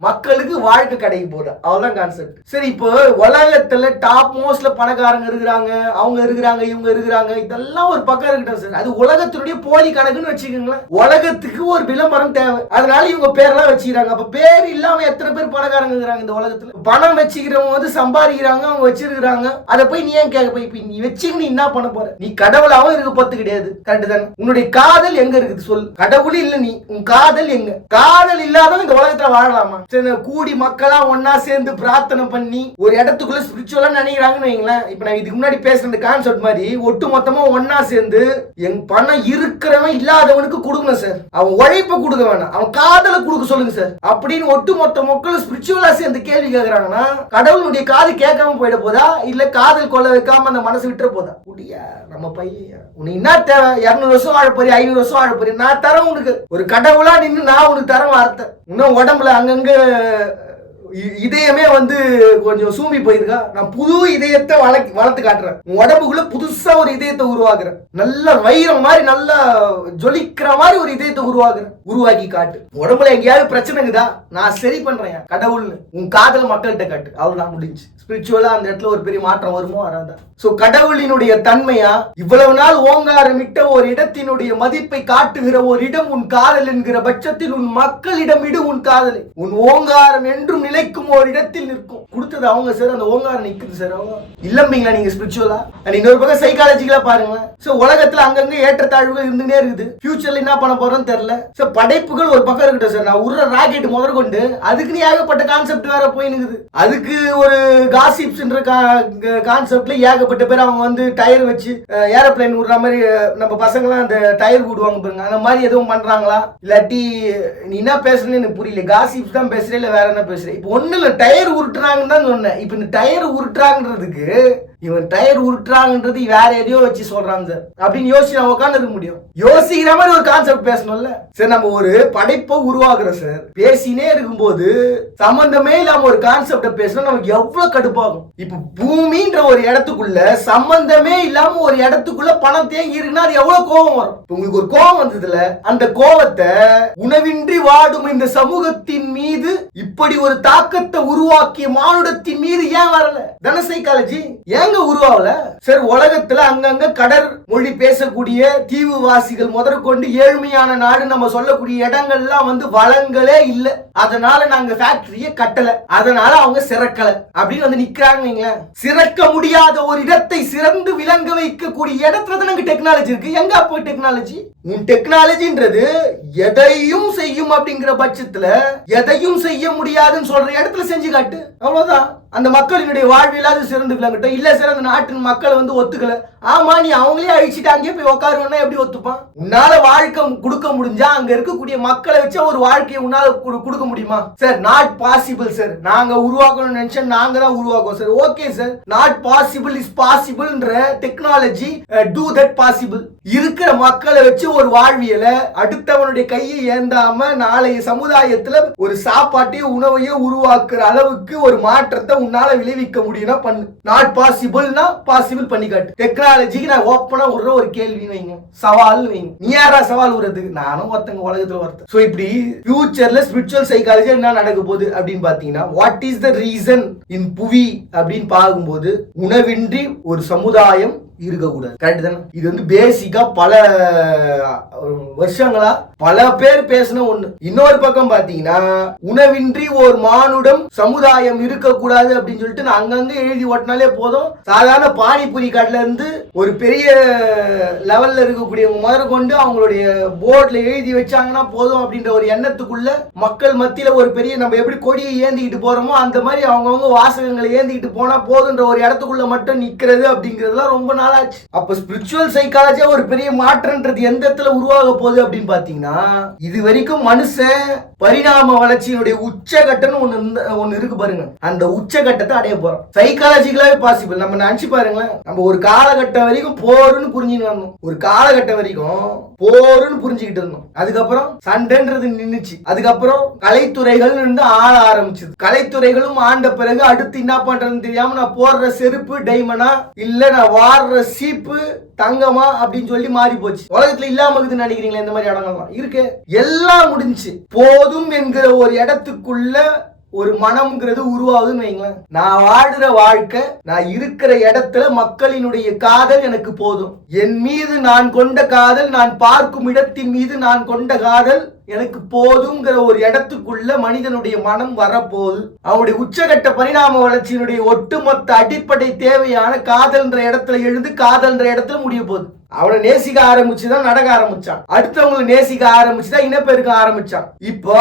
மக்களுக்கு வாழ்க்கை கிடைக்க போதா, அவ்வளவுதான் கான்செப்ட். சரி, இப்போ உலகத்துல டாப் மோஸ்ட்ல பணக்காரங்க இருக்கிறாங்க, அவங்க இருக்கிறாங்க, இவங்க இருக்கிறாங்க, இதெல்லாம் ஒரு பக்கம் இருக்கட்டும் சார். அது உலகத்தினுடைய போலி கணக்குன்னு வச்சுக்கோங்களேன். உலகத்துக்கு ஒரு விளம்பரம் தேவை, அதனால இவங்க பேரெல்லாம் வச்சுக்கிறாங்க. அப்ப பேர் இல்லாம எத்தனை பேர் பணக்காரங்க இருக்கிறாங்க இந்த உலகத்துல? பணம் வச்சுக்கிறவங்க வந்து சம்பாதிக்கிறாங்க, அவங்க வச்சிருக்காங்க. அதை போய் நீ ஏன் கேட்க? போய் நீ வச்சுக்கிட்டு என்ன பண்ண போற? நீ கடவுளாவும் இருக்க போறது கிடையாது. கரெக்ட் தானே? உன்னுடைய காதல் எங்க இருக்குது சொல்? கடவுள் இல்ல, நீ உன் காதல் எங்க? காதல் இல்லாதவங்க இந்த உலகத்துல வாழலாமா? கூடி மக்களா ஒன்னா சேர்ந்து பிரார்த்தனை பண்ணி ஒரு இடத்துக்குள்ள ஸ்பிரிச்சுவலா நினைக்கிறாங்கன்னு வைங்களேன். இப்ப நான் இதுக்கு முன்னாடி பேசுற கான்செப்ட் மாதிரி ஒட்டு மொத்தமா ஒன்னா சேர்ந்து என் பணம் இருக்கிறவன் இல்லாதவனுக்கு கொடுக்கணும் சார், அவன் உழைப்ப கொடுக்க வேணாம், அவன் காதலை கொடுக்க சொல்லுங்க சார் அப்படின்னு ஒட்டு மொத்த மக்கள் ஸ்பிரிச்சுவலா சேர்ந்து கேள்வி கேட்கறாங்கன்னா கடவுளுடைய காது கேட்காம போயிட போதா, இல்ல காதல் கொள்ள வைக்காம அந்த மனசு விட்டுற போதா? முடியா நம்ம பையன், உனக்கு என்ன தேவை? 200 வருஷம் வாழ போறீ, 500 வருஷம் வாழ போறீ, நான் தரேன் உனக்கு. ஒரு கடவுளா நின்று நான் உனக்கு தரேன் வார்த்தை. இன்னும் உடம்புல அங்கங்க இதயமே வந்து கொஞ்சம் சூம்பி போயிருக்கா, நான் புது இதயத்தை வளர்த்து காட்டுறேன். உடம்புக்குள்ள புதுசா ஒரு இதயத்தை உருவாக்குறேன். நல்ல வைரம் மாதிரி நல்லா ஜொலிக்கிற மாதிரி ஒரு இதயத்தை உருவாக்கி காட்டு. உடம்புல எங்கேயாவது பிரச்சனைக்குதா, நான் சரி பண்றேன் கடவுள்னு உன் காதல மக்கள்கிட்ட காட்டு. அவ்வளவுதான் முடிஞ்சு. ஸ்பிரிச்சுவலா அந்த இடத்துல ஒரு பெரிய மாற்றம் வருமோ வராதா? சோ கடவுளினுடைய தன்மையா இவ்வளவு நாள் ஓங்காரமிட்ட ஒரு இடத்தினுடைய மதிப்பை காட்டுகிற ஒரு இடம் உன் காதல் என்கிற பட்சத்தில் உன் மக்களிடம் இடு உன் காதலை. உன் ஓங்காரம் என்றும் நிலைக்கும் ஒரு இடத்தில் நிற்கும். கொடுத்தது அவங்க சார், அந்த ஓங்காரம் நிக்குது சார். அவங்க இல்லம்பீங்களா நீங்க ஸ்பிரிச்சுவலா? இன்னொரு பக்கம் சைக்காலஜிக்கலா பாருங்க. சோ உலகத்துல அங்கங்க ஏற்றத்தாழ்வுகள் இருந்துட்டே இருக்குது. ஃபியூச்சர்ல என்ன பண்ண போறோம்னு தெரியல. சோ படைப்புகள் ஒரு பக்கம் இருக்கட்டும் சார், நான் உருற ராக்கெட் முதற்கொண்டு அதுக்கு ஏகப்பட்ட கான்செப்ட் வேற போய் நிக்குது. அதுக்கு ஒரு காசிப்ஸ்ன்ற கான்செப்ட்ல ஏகப்பட்ட பேர் அவங்க வந்து டயர் வச்சு ஏரோப்ளேன் விடுற மாதிரி நம்ம பசங்களாம் அந்த டயர் விடுவாங்க பாருங்க, அந்த மாதிரி எதுவும் பண்றாங்களா? இல்லாட்டி நீ என்ன பேசுறேன்னு எனக்கு புரியல. காசிப்ஸ் தான் பேசுறேன் இல்ல வேற என்ன பேசுறேன்? இப்போ ஒண்ணு இல்ல, டயர் உருட்டுறாங்கன்னு தான் சொன்னேன். இப்போ இந்த டயர் உருட்டுறாங்கன்றதுக்கு இவன் டயர் உருட்டுறாங்கன்றது வேற எதையோ வச்சு சொல்றாங்க சார் அப்படின்னு யோசிச்சு நான் உட்காந்து இருக்க முடியும்? யோசிக்கிற மாதிரி ஒரு கான்செப்ட் பேசணும்ல சார். நம்ம ஒரு படைப்பை உருவாக்குறோம் சார், பேசினே இருக்கும்போது சம்பந்தமே இல்லாம ஒரு கான்செப்ட பேசணும், நமக்கு எவ்வளவு கடுப்பாகும். இப்ப பூமின்ற ஒரு இடத்துக்குள்ள சம்பந்தமே இல்லாம ஒரு இடத்துக்குள்ள பணம் தேங்கி இருக்குன்னா அது எவ்வளவு கோபம் வரும்? உங்களுக்கு ஒரு கோபம் வந்ததுல அந்த கோபத்தை உணவின்றி வாடும் இந்த சமூகத்தின் மீது இப்படி ஒரு தாக்கத்தை உருவாக்கிய மானுடத்தின் மீது ஏன் வரல? தன சைக்காலஜி ஏங்க உருவாகல சார்? உலகத்துல அங்கங்க கடற் மொழி பேசக்கூடிய தீவுவாசிகள் முதற்கொண்டு ஏழ்மையான நாடு நம்ம சொல்லக்கூடிய இடங்கள்லாம் வந்து வளங்களே இல்ல, அதனால நாங்க ஃபேக்டரியை கட்டல, அதனால அவங்க சிறக்கல அப்படின்னு வந்து நிக்கிறாங்க. சிறக்க முடியாத ஒரு இடத்தை சிறந்து விளங்க வைக்கக்கூடிய இடத்துல தான் நாங்க டெக்னாலஜி இருக்கு. எங்க அப்போ டெக்னாலஜி? உன் டெக்னாலஜின்றது எதையும் செய்யும் அப்படிங்கிற பட்சத்துல எதையும் செய்ய முடியாதுன்னு சொல்ற இடத்துல செஞ்சு காட்டு, அவ்வளவுதான். அந்த மக்களினுடைய வாழ்வியலாவது சிறந்து விளங்கட்டும். இல்ல சார் அந்த நாட்டின் மக்களை வந்து ஒத்துக்கல, ஆமா நீ அவங்களே அழிச்சிட்டு அங்கேயே போய் உட்காருன்னா எப்படி ஒத்துப்பான்? உன்னால வாழ்க்கை கொடுக்க முடிஞ்சா அங்க இருக்கக்கூடிய மக்களை வச்ச ஒரு வாழ்க்கையை உன்னால கொடுக்க முடியுமா சார்? Not possible sir. நாங்க உருவாக்கணும்னு நினைச்சா நாங்க தான் உருவாக்குவோம் sir. Okay sir, not possible is பாசிபிள்ன்ற டெக்னாலஜி டூ தட் பாசிபிள். இருக்கிற மக்களை வச்சு ஒரு வாழ்வியலை அடுத்தவனுடைய கையை ஏந்தாம நாளைய சமுதாயத்துல ஒரு சாப்பாட்டையோ உணவையோ உருவாக்குற அளவுக்கு ஒரு மாற்றத்தை உன்னால விளைவிக்க முடியும்னா பண்ணு. நாட் பாசிபிள்னா பாசிபிள் பண்ணி காட்டு. டெக்னாலஜிக்கு நான் ஓப்பனா விடுற ஒரு கேள்வின்னு வைங்க, சவால் வைங்க. நீ யாரா சவால் விடுறதுக்கு? நானும் ஒருத்தங்க உலகத்துல ஒருத்தர். சோ இப்படி ஃபியூச்சர்ல ஸ்பிரிச்சுவல் சைக்காலஜி என்ன நடக்க போகுது அப்படின்னு பாத்தீங்கன்னா, வாட் இஸ் த ரீசன் இன் புவி அப்படின்னு பார்க்கும்போது உணவின்றி ஒரு சமுதாயம் இருக்கக்கூடாது. கரெக்ட் தானே? இது வந்து பேசிக்கா பல வருஷங்களா பல பேர் பேசின ஒண்ணு. இன்னொரு பக்கம் பாத்தீங்கன்னா உணவின்றி ஒரு மானுடம் சமுதாயம் இருக்கக்கூடாது அப்படின்னு சொல்லிட்டு நான் அங்கங்க எழுதி ஓட்டினாலே போதும். சாதாரண பானிபூரி கடையில இருந்து ஒரு பெரிய லெவல்ல இருக்கக்கூடியவங்க முதல் கொண்டு அவங்களுடைய போர்ட்ல எழுதி வச்சாங்கன்னா போதும் அப்படின்ற ஒரு எண்ணத்துக்குள்ள மக்கள் மத்தியில ஒரு பெரிய நம்ம எப்படி கொடியை ஏந்திக்கிட்டு போறோமோ அந்த மாதிரி அவங்கவுங்க வாசகங்களை ஏந்திக்கிட்டு போனா போதுன்ற ஒரு இடத்துக்குள்ள மட்டும் நிக்கிறது அப்படிங்கறதுலாம் ரொம்ப நாளாச்சு. அப்ப ஸ்பிரிச்சுவல் சைக்காலஜியா ஒரு பெரிய மாற்றம்ன்றது எந்த இடத்துல உருவாக போகுது அப்படின்னு பாத்தீங்கன்னா, இது வரைக்கும் மனுஷன் பரிணாம வளர்ச்சியினுடைய உச்சகட்டம்னு ஒண்ணு இருக்கு பாருங்க, அந்த உச்சகட்டத்தை அடைய போறோம். சைக்காலஜிக்கலாவே பாசிபிள். நம்ம நினைச்சு பாருங்களேன், நம்ம ஒரு காலகட்டம் வரைக்கும் போருன்னு புரிஞ்சுன்னு வந்தோம், ஒரு காலகட்டம் வரைக்கும் போருன்னு புரிஞ்சுக்கிட்டு இருந்தோம். அதுக்கப்புறம் சண்டைன்றது நின்னுச்சு. அதுக்கப்புறம் கலைத்துறைகள் ஆள ஆரம்பிச்சது. கலைத்துறைகளும் ஆண்ட பிறகு அடுத்து என்ன பண்றதுன்னு தெரியாம நான் போடுற செருப்பு டைமண்டா இல்ல நான் வாடுற சீப்பு தங்கமா அப்படின்னு சொல்லி மாறி போச்சு. உலகத்துல இல்லாம இருக்குதுன்னு நினைக்கிறீங்களா? இந்த மாதிரி இடங்கள்லாம் இருக்கு. எல்லாம் முடிஞ்சு போதும் என்கிற ஒரு இடத்துக்குள்ள ஒரு மனம்ங்கிறது உருவாகுதுன்னு வைங்களேன். நான் வாடுற வாழ்க்கை, நான் இருக்கிற இடத்துல மக்களினுடைய காதல் எனக்கு போதும். என் மீது நான் கொண்ட காதல், நான் பார்க்கும் இடத்தின் மீது நான் கொண்ட காதல் எனக்கு போதுங்கிற ஒரு இடத்துக்குள்ள மனிதனுடைய மனம் வரப்போகுது. அவனுடைய உச்சகட்ட பரிணாம வளர்ச்சியினுடைய ஒட்டுமொத்த அடிப்படை தேவையான காதல்ன்ற இடத்துல எழுந்து காதல்ன்ற இடத்துல முடிய போகுது. அவனை நேசிக்க ஆரம்பிச்சுதான் நடக்க ஆரம்பிச்சான். அடுத்தவங்களை நேசிக்க ஆரம்பிச்சுதான் இனப்பெருக்க ஆரம்பிச்சான். இப்போ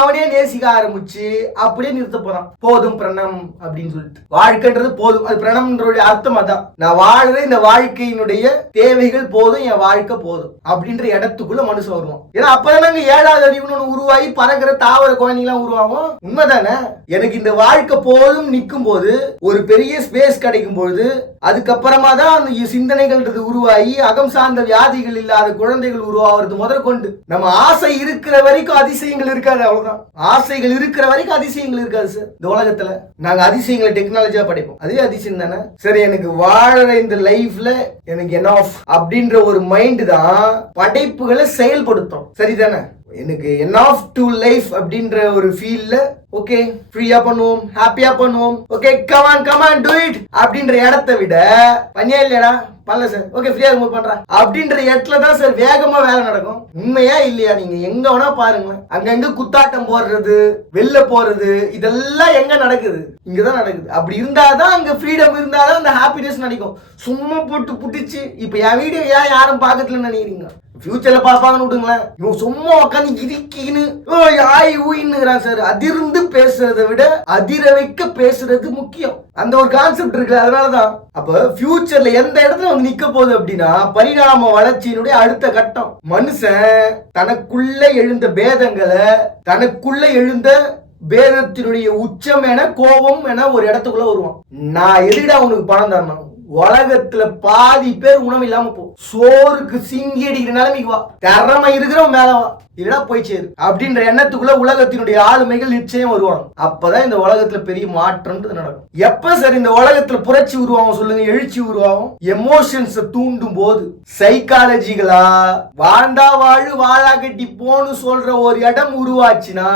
அவனே நேசிக்க ஆரம்பிச்சு அப்படியே நிறுத்த போறான். போதும் பிரணம் அப்படின்னு சொல்லிட்டு. வாழ்க்கைன்றது போதும், அது பிரணம்ன்ற அர்த்தம் அதான். நான் வாழ்ற இந்த வாழ்க்கையினுடைய தேவைகள் போதும், என் வாழ்க்கை போதும் அப்படின்ற இடத்துக்குள்ள மனுஷன் வருவான். ஏன்னா அப்பதான் நாங்க 7 ஐந்தாவது அறிவுன்னு ஒண்ணு உருவாகி பறக்கிற தாவர குழந்தைங்களாம் உருவாகும். உண்மைதானே? எனக்கு இந்த வாழ்க்கை போதும் நிற்கும் போது, ஒரு பெரிய ஸ்பேஸ் கிடைக்கும் பொழுது, அதுக்கப்புறமா தான் அந்த சிந்தனைகள்ன்றது உருவாகி அகம் சார்ந்த வியாதிகள் இல்லாத குழந்தைகள் உருவாகிறது முதற்கொண்டு. நம்ம ஆசை இருக்கிற வரைக்கும் அதிசயங்கள் இருக்காது. அவ்வளவுதான். ஆசைகள் இருக்கிற வரைக்கும் அதிசயங்கள் இருக்காது சார். இந்த உலகத்துல நாங்க அதிசயங்களை டெக்னாலஜியா படைப்போம். அதே அதிசயம் தானே. சரி, எனக்கு வாழற இந்த லைஃப்ல எனக்கு என்ன அப்படின்ற ஒரு மைண்ட் தான் படைப்புகளை செயல்படுத்தும். சரிதானே? எனக்கு என்ஆஃப் டு லைஃப் அப்படின்ற ஒரு ஃபீல்ல ஓகே ஃப்ரீயா பண்ணுவோம், ஹாப்பியா பண்ணுவோம், ஓகே கமான் டு இட் அப்படின்ற இடத்தை விட பண்ணியா இல்லையாடா பண்ணல சார், ஓகே ஃப்ரீயா இருக்கும் பண்றா அப்படின்ற இடத்துல தான் சார் வேகமா வேலை நடக்கும். உண்மையா இல்லையா? நீங்க எங்க வேணா பாருங்க, அங்கங்க குத்தாட்டம் போடுறது, வெளில போறது, இதெல்லாம் எங்க நடக்குது? இங்கதான் நடக்குது. அப்படி இருந்தாதான் அங்க ஃப்ரீடம் இருந்தாதான் அந்த ஹாப்பினஸ் நினைக்கும். சும்மா போட்டு புட்டிச்சு இப்ப என் வீடியோ ஏன் யாரும் பாக்கத்துலன்னு நினைக்கிறீங்க? ஃபியூச்சர்ல பாப்பாங்கன்னு விட்டுங்களேன். இவன் சும்மா உட்காந்து இரிக்கின்னு ஆய் ஊயின்னுங்கிறான் சார். அதிர்ந்து பேசுறதை விட அதிர வைக்க பேசுறது முக்கியம். அந்த ஒரு கான்செப்ட் இருக்கு. அதனாலதான் அப்ப ஃபியூச்சர்ல எந்த இடத்துல வந்து நிக்க போகுது அப்படின்னா, பரிணாம வளர்ச்சியினுடைய அடுத்த கட்டம். மனுஷன் தனக்குள்ள எழுந்த பேதங்களை, தனக்குள்ள எழுந்த பேதத்தினுடைய உச்சம் என கோபம் என ஒரு இடத்துக்குள்ள வருவான். நான் எதுடா உனக்கு பணம் தரணும்? உலகத்துல பாதி பேர் உணவு இல்லாம போ, சோறுக்கு சிங்கி அடிக்கிற நிலைமைக்கு வா, திறமை இருக்கிறவன் மேலவா, இல்லடா போய் சேரு அப்படின்ற எண்ணத்துக்குள்ள உலகத்தினுடைய ஆளுமைகள் நிச்சயம் வருவாங்க. அப்பதான் இந்த உலகத்துல பெரிய மாற்றம்ன்றது நடக்கும். எப்ப சார் இந்த உலகத்துல புரட்சி உருவாகும் சொல்லுங்க? எழுச்சி உருவாகும் எமோஷன்ஸ் தூண்டும் போது. சைக்காலஜிகளா வாழ்ந்தா வாழு வாழா கட்டி போன்னு சொல்ற ஒரு இடம் உருவாச்சுன்னா,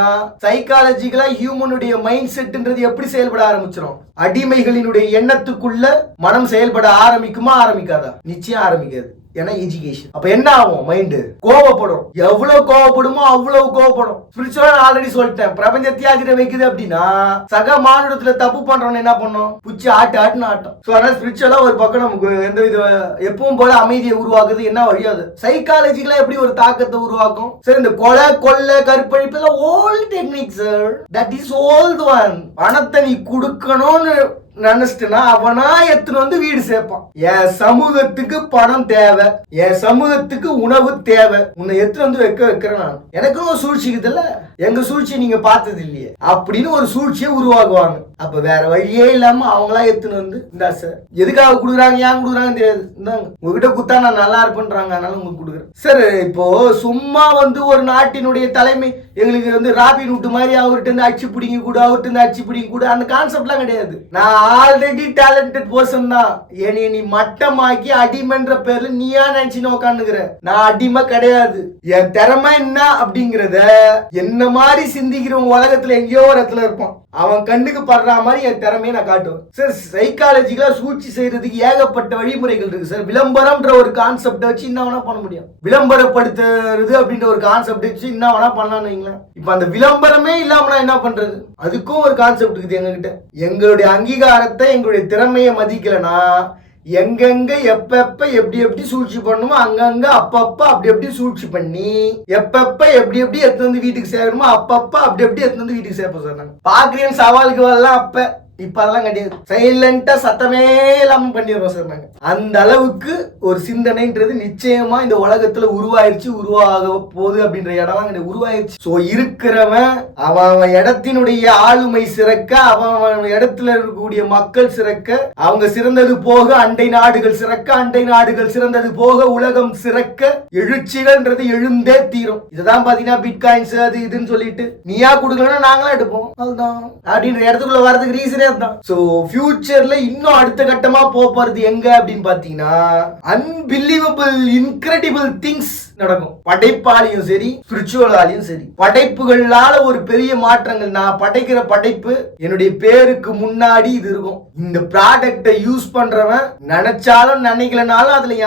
சைக்காலஜிகளா ஹியூமனுடைய மைண்ட் செட்ன்றது எப்படி செயல்பட ஆரம்பிச்சிடும்? அடிமைகளினுடைய எண்ணத்துக்குள்ள மனம் செயல்பட ஆரம்பிக்குமா? ஆரம்பிக்காதா? நிச்சயம் ஆரம்பிக்காது. ஏன்னா எஜுகேஷன். அப்ப என்ன ஆகும்? மைண்ட் கோவப்படும். எவ்வளவு கோவப்படுமோ அவ்வளவு கோவப்படும். ஸ்பிரிச்சுவலா ஆல்ரெடி சொல்லிட்டேன், பிரபஞ்சத்தை அதிர வைக்குது அப்படின்னா சக மானுடத்துல தப்பு பண்றோம்னு என்ன பண்ணும்? புச்சி ஆட்டுன்னு ஆட்டம். சோ அதனால ஸ்பிரிச்சுவலா ஒரு பக்கம் நமக்கு எந்த வித எப்பவும் போல அமைதியை உருவாக்குது என்ன வழியாது. சைக்காலஜிக்கலா எப்படி ஒரு தாக்கத்தை உருவாக்கும்? சரி, இந்த கொலை கொள்ளை கற்பழிப்பு எல்லாம் old technique sir. That is old one. பணத்தை நீ கொடுக்கணும்னு நினைச்சிட்டுனா அவனா எத்தனை வந்து வீடு சேர்ப்பான். என் சமூகத்துக்கு பணம் தேவை, என் சமூகத்துக்கு உணவு தேவை, உன்னை எத்தனை வந்து வைக்கிறேன் நான். எனக்கும் ஒரு சூழ்ச்சிக்குது இல்ல, எங்க சூழ்ச்சி நீங்க பார்த்தது இல்லையே அப்படின்னு ஒரு சூழ்ச்சியை உருவாக்குவாங்க. அப்ப வேற வழியே இல்லாம அவங்களா எத்துன்னு வந்து இந்தா சார், எதுக்காக கொடுக்குறாங்க ஏன் கொடுக்குறாங்கன்னு தெரியாது, இந்தாங்க உங்ககிட்ட குத்தா நான் நல்லா இருப்பேன்றாங்க, அதனால உங்களுக்கு கொடுக்குறேன் சார். இப்போ சும்மா வந்து ஒரு நாட்டினுடைய தலைமை எங்களுக்கு வந்து ராபின் ஹுட் மாதிரி அவர்கிட்ட இருந்து அச்சு பிடிங்க கூட, அவர்கிட்ட இருந்து அச்சு பிடிங்க கூட, அந்த கான்செப்ட்லாம் கிடையாது. நான் ஆல்ரெடி டேலண்டட் பர்சன் தான். என்னை நீ மட்டமாக்கி அடிமைன்ற பேர்ல நீயா நினைச்சு உட்காந்துக்கிற. நான் அடிமை கிடையாது. என் திறமை என்ன அப்படிங்கறத என்ன மாதிரி சிந்திக்கிறவங்க உலகத்துல எங்கேயோ ஒரு இடத்துல இருப்பான். அவன் கண்ணுக்கு படுற மாதிரி என் திறமையை நான் காட்டுவேன் சார். சைக்காலஜிக்கலா சூழ்ச்சி செய்யறதுக்கு ஏகப்பட்ட வழிமுறைகள் இருக்கு சார். விளம்பரம்ன்ற ஒரு கான்செப்ட் வச்சு என்ன வேணா பண்ண முடியும். விளம்பரப்படுத்துறது அப்படின்ற ஒரு கான்செப்ட் வச்சு என்ன வேணா பண்ணலாம்னு வைங்களேன். இப்ப அந்த விளம்பரமே இல்லாம என்ன பண்றது? அதுக்கும் ஒரு கான்செப்ட் இருக்குது எங்ககிட்ட. எங்களுடைய அங்கீகாரத்தை, எங்களுடைய திறமையை மதிக்கலனா எங்கெங்க எப்ப எப்படி எப்படி சூழ்ச்சி பண்ணுமோ அங்கங்க அப்பப்ப அப்படி எப்படி சூழ்ச்சி பண்ணி எப்ப எப்படி எப்படி எடுத்து வந்து வீட்டுக்கு சேரணுமோ அப்பப்ப அப்படி எப்படி எடுத்து வந்து வீட்டுக்கு சேர்ப்போம் சார். நாங்க பாக்குறேன் சவாலுக்கு வரலாம். அப்ப இப்ப அதெல்லாம் கிடையாது. சைலண்டா சத்தமே இல்லாம பண்ணிடுறோம் சார் நாங்க. அந்த அளவுக்கு ஒரு சிந்தனைன்றது நிச்சயமா இந்த உலகத்துல உருவாயிருச்சு, உருவாக போகுது அப்படின்ற இடம் உருவாயிருச்சு. சோ இருக்கிறவன் அவன் இடத்தினுடைய ஆளுமை சிறக்க, அவன் இடத்துல இருக்கக்கூடிய மக்கள் சிறக்க, அவங்க சிறந்தது போக அண்டை நாடுகள் சிறக்க, அண்டை நாடுகள் சிறந்தது போக உலகம் சிறக்க, எழுச்சிகள்ன்றது எழுந்தே தீரும். இதுதான் பாத்தீங்கன்னா பிட்காயின்ஸ் அது இதுன்னு சொல்லிட்டு நீயா கொடுக்கலன்னா நாங்களா எடுப்போம் அதுதான் அப்படின்ற இடத்துக்குள்ள வர்றதுக்கு ரீசனே. ஃபியூச்சர்ல இன்னும் அடுத்த கட்டமா போறது எங்க அப்படின்னு பாத்தீங்கன்னா, அன்பிலீவபிள் இன்கிரெடிபிள் திங்ஸ் நடக்கும். படைப்பாலையும் சரி, ஸ்பிரிச்சுவலாலையும் சரி, படைப்புகளால ஒரு பெரிய மாற்றங்கள். நான் படைக்கிற படைப்பு என்னுடைய பேருக்கு முன்னாடி இது இருக்கும். இந்த ப்ராடக்டை யூஸ் பண்றவன் நினைச்சாலும் நினைக்கலனாலும் அதுல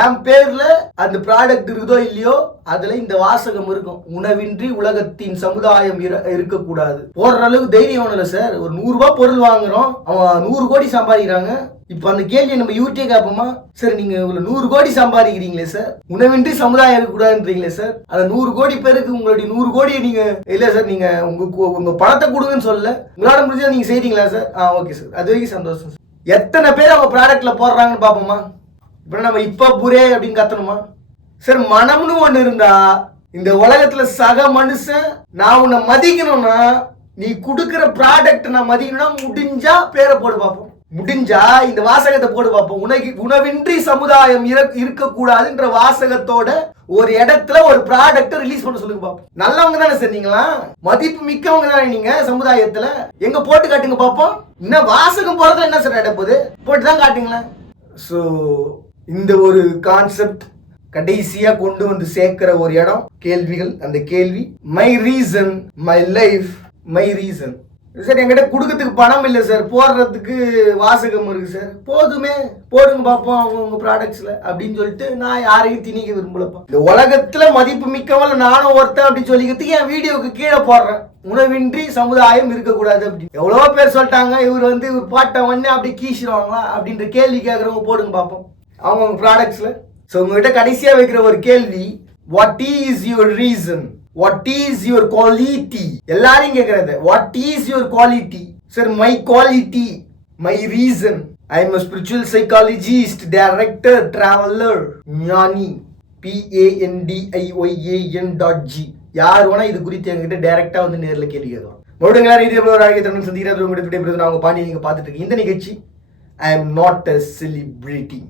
என் பேர்ல அந்த ப்ராடக்ட் இருக்குதோ இல்லையோ அதுல இந்த வாசகம் இருக்கும். உணவின்றி உலகத்தின் சமுதாயம் இருக்கக்கூடாது. போடுற அளவுக்கு தைரியம் இல்ல சார். ஒரு 100 ரூபாய் பொருள் வாங்குறோம், அவன் 100 கோடி சம்பாதிக்கிறாங்க. இப்ப அந்த கேள்வியை நம்ம யூடியே கேட்போமா? சார் நீங்க 100 கோடி சம்பாதிக்கிறீங்களே சார், உணவின்றி சமுதாயம் இருக்கக்கூடாதுன்றீங்களே சார், அந்த 100 கோடி பேருக்கு உங்களுடைய 100 கோடியை நீங்க இல்ல சார், நீங்க உங்க பணத்தை கொடுங்கன்னு சொல்ல, உங்களால முடிஞ்சா நீங்க செய்றீங்களா சார்? ஓகே சார், அது வரைக்கும் சந்தோஷம் சார். எத்தனை பேர் அவங்க ப்ராடக்ட்ல போடுறாங்கன்னு பாப்போமா? இப்ப நம்ம இப்ப புரே அப்படின்னு கத்தணுமா சார்? மனம்னு ஒண்ணு இருந்தா இந்த உலகத்துல சக மனுஷன் நான் உன்னை மதிக்கணும்னா நீ கொடுக்கிற ப்ராடக்ட் நான் மதிக்கணும்னா முடிஞ்சா பேரை போடு பார்ப்போம். முடிஞ்சா இந்த வாசகத்தை போடு பார்ப்போம். உணவின்றி சமுதாயம் இருக்கக்கூடாதுன்ற வாசகத்தோட ஒரு இடத்துல ஒரு ப்ராடக்ட் ரிலீஸ் பண்ண சொல்லுங்க பார்ப்போம். நல்லவங்க தானே சொன்னீங்களா? மதிப்பு மிக்கவங்க தானே நீங்க சமுதாயத்துல? எங்க போட்டு காட்டுங்க பார்ப்போம். இன்னும் வாசகம் போறதுல என்ன சார் நடப்போது? போட்டு தான் காட்டுங்களேன். ஸோ இந்த ஒரு கான்செப்ட் கடைசியா கொண்டு வந்து சேர்க்கிற ஒரு இடம் கேள்விகள். அந்த கேள்வி my reason, my life, my reason. Sir என்கிட்ட கொடுக்கறதுக்கு பணம் இல்லை சார், போடுறதுக்கு வாசகம் இருக்கு சார், போதுமே போடுங்க பார்ப்போம் அவங்க ப்ராடக்ட்ஸ்ல அப்படின்னு சொல்லிட்டு நான் யாரையும் திணிக்க விரும்பலப்பா. இந்த உலகத்துல மதிப்பு மிக்கவங்கள நானும் ஒருத்தன் அப்படின்னு சொல்லிக்கிறதுக்கு என் வீடியோக்கு கீழே போடுறேன். உணவின்றி சமுதாயம் இருக்கக்கூடாது அப்படின்னு எவ்வளவோ பேர் சொல்லிட்டாங்க. இவர் பாட்டை வந்து அப்படி கீசிடுவாங்களா அப்படின்ற கேள்வி கேட்கறவங்க போடுங்க பார்ப்போம் அவங்க ப்ராடக்ட்ஸ்ல. ஸோ உங்ககிட்ட கடைசியா வைக்கிற ஒரு கேள்வி, what is your reason, what is your quality? எல்லாரையும் கேட்கறது, what is your quality? Sir my quality, my reason, I am a spiritual psychologist, director, traveler, ஞானி, PANDIYAN.G. யார் வேணா இது குறித்து என்கிட்ட டைரக்டா வந்து நேரில் கேள்வி கேட்கலாம். மறுபடியும் இதே போல ஒரு ஆகிய சந்திக்கிறது உங்கள்கிட்ட நான் உங்க பாண்டி நீங்க பார்த்துட்டு இருக்கீங்க. இந்த நிகழ்ச்சி I am not a celebrity.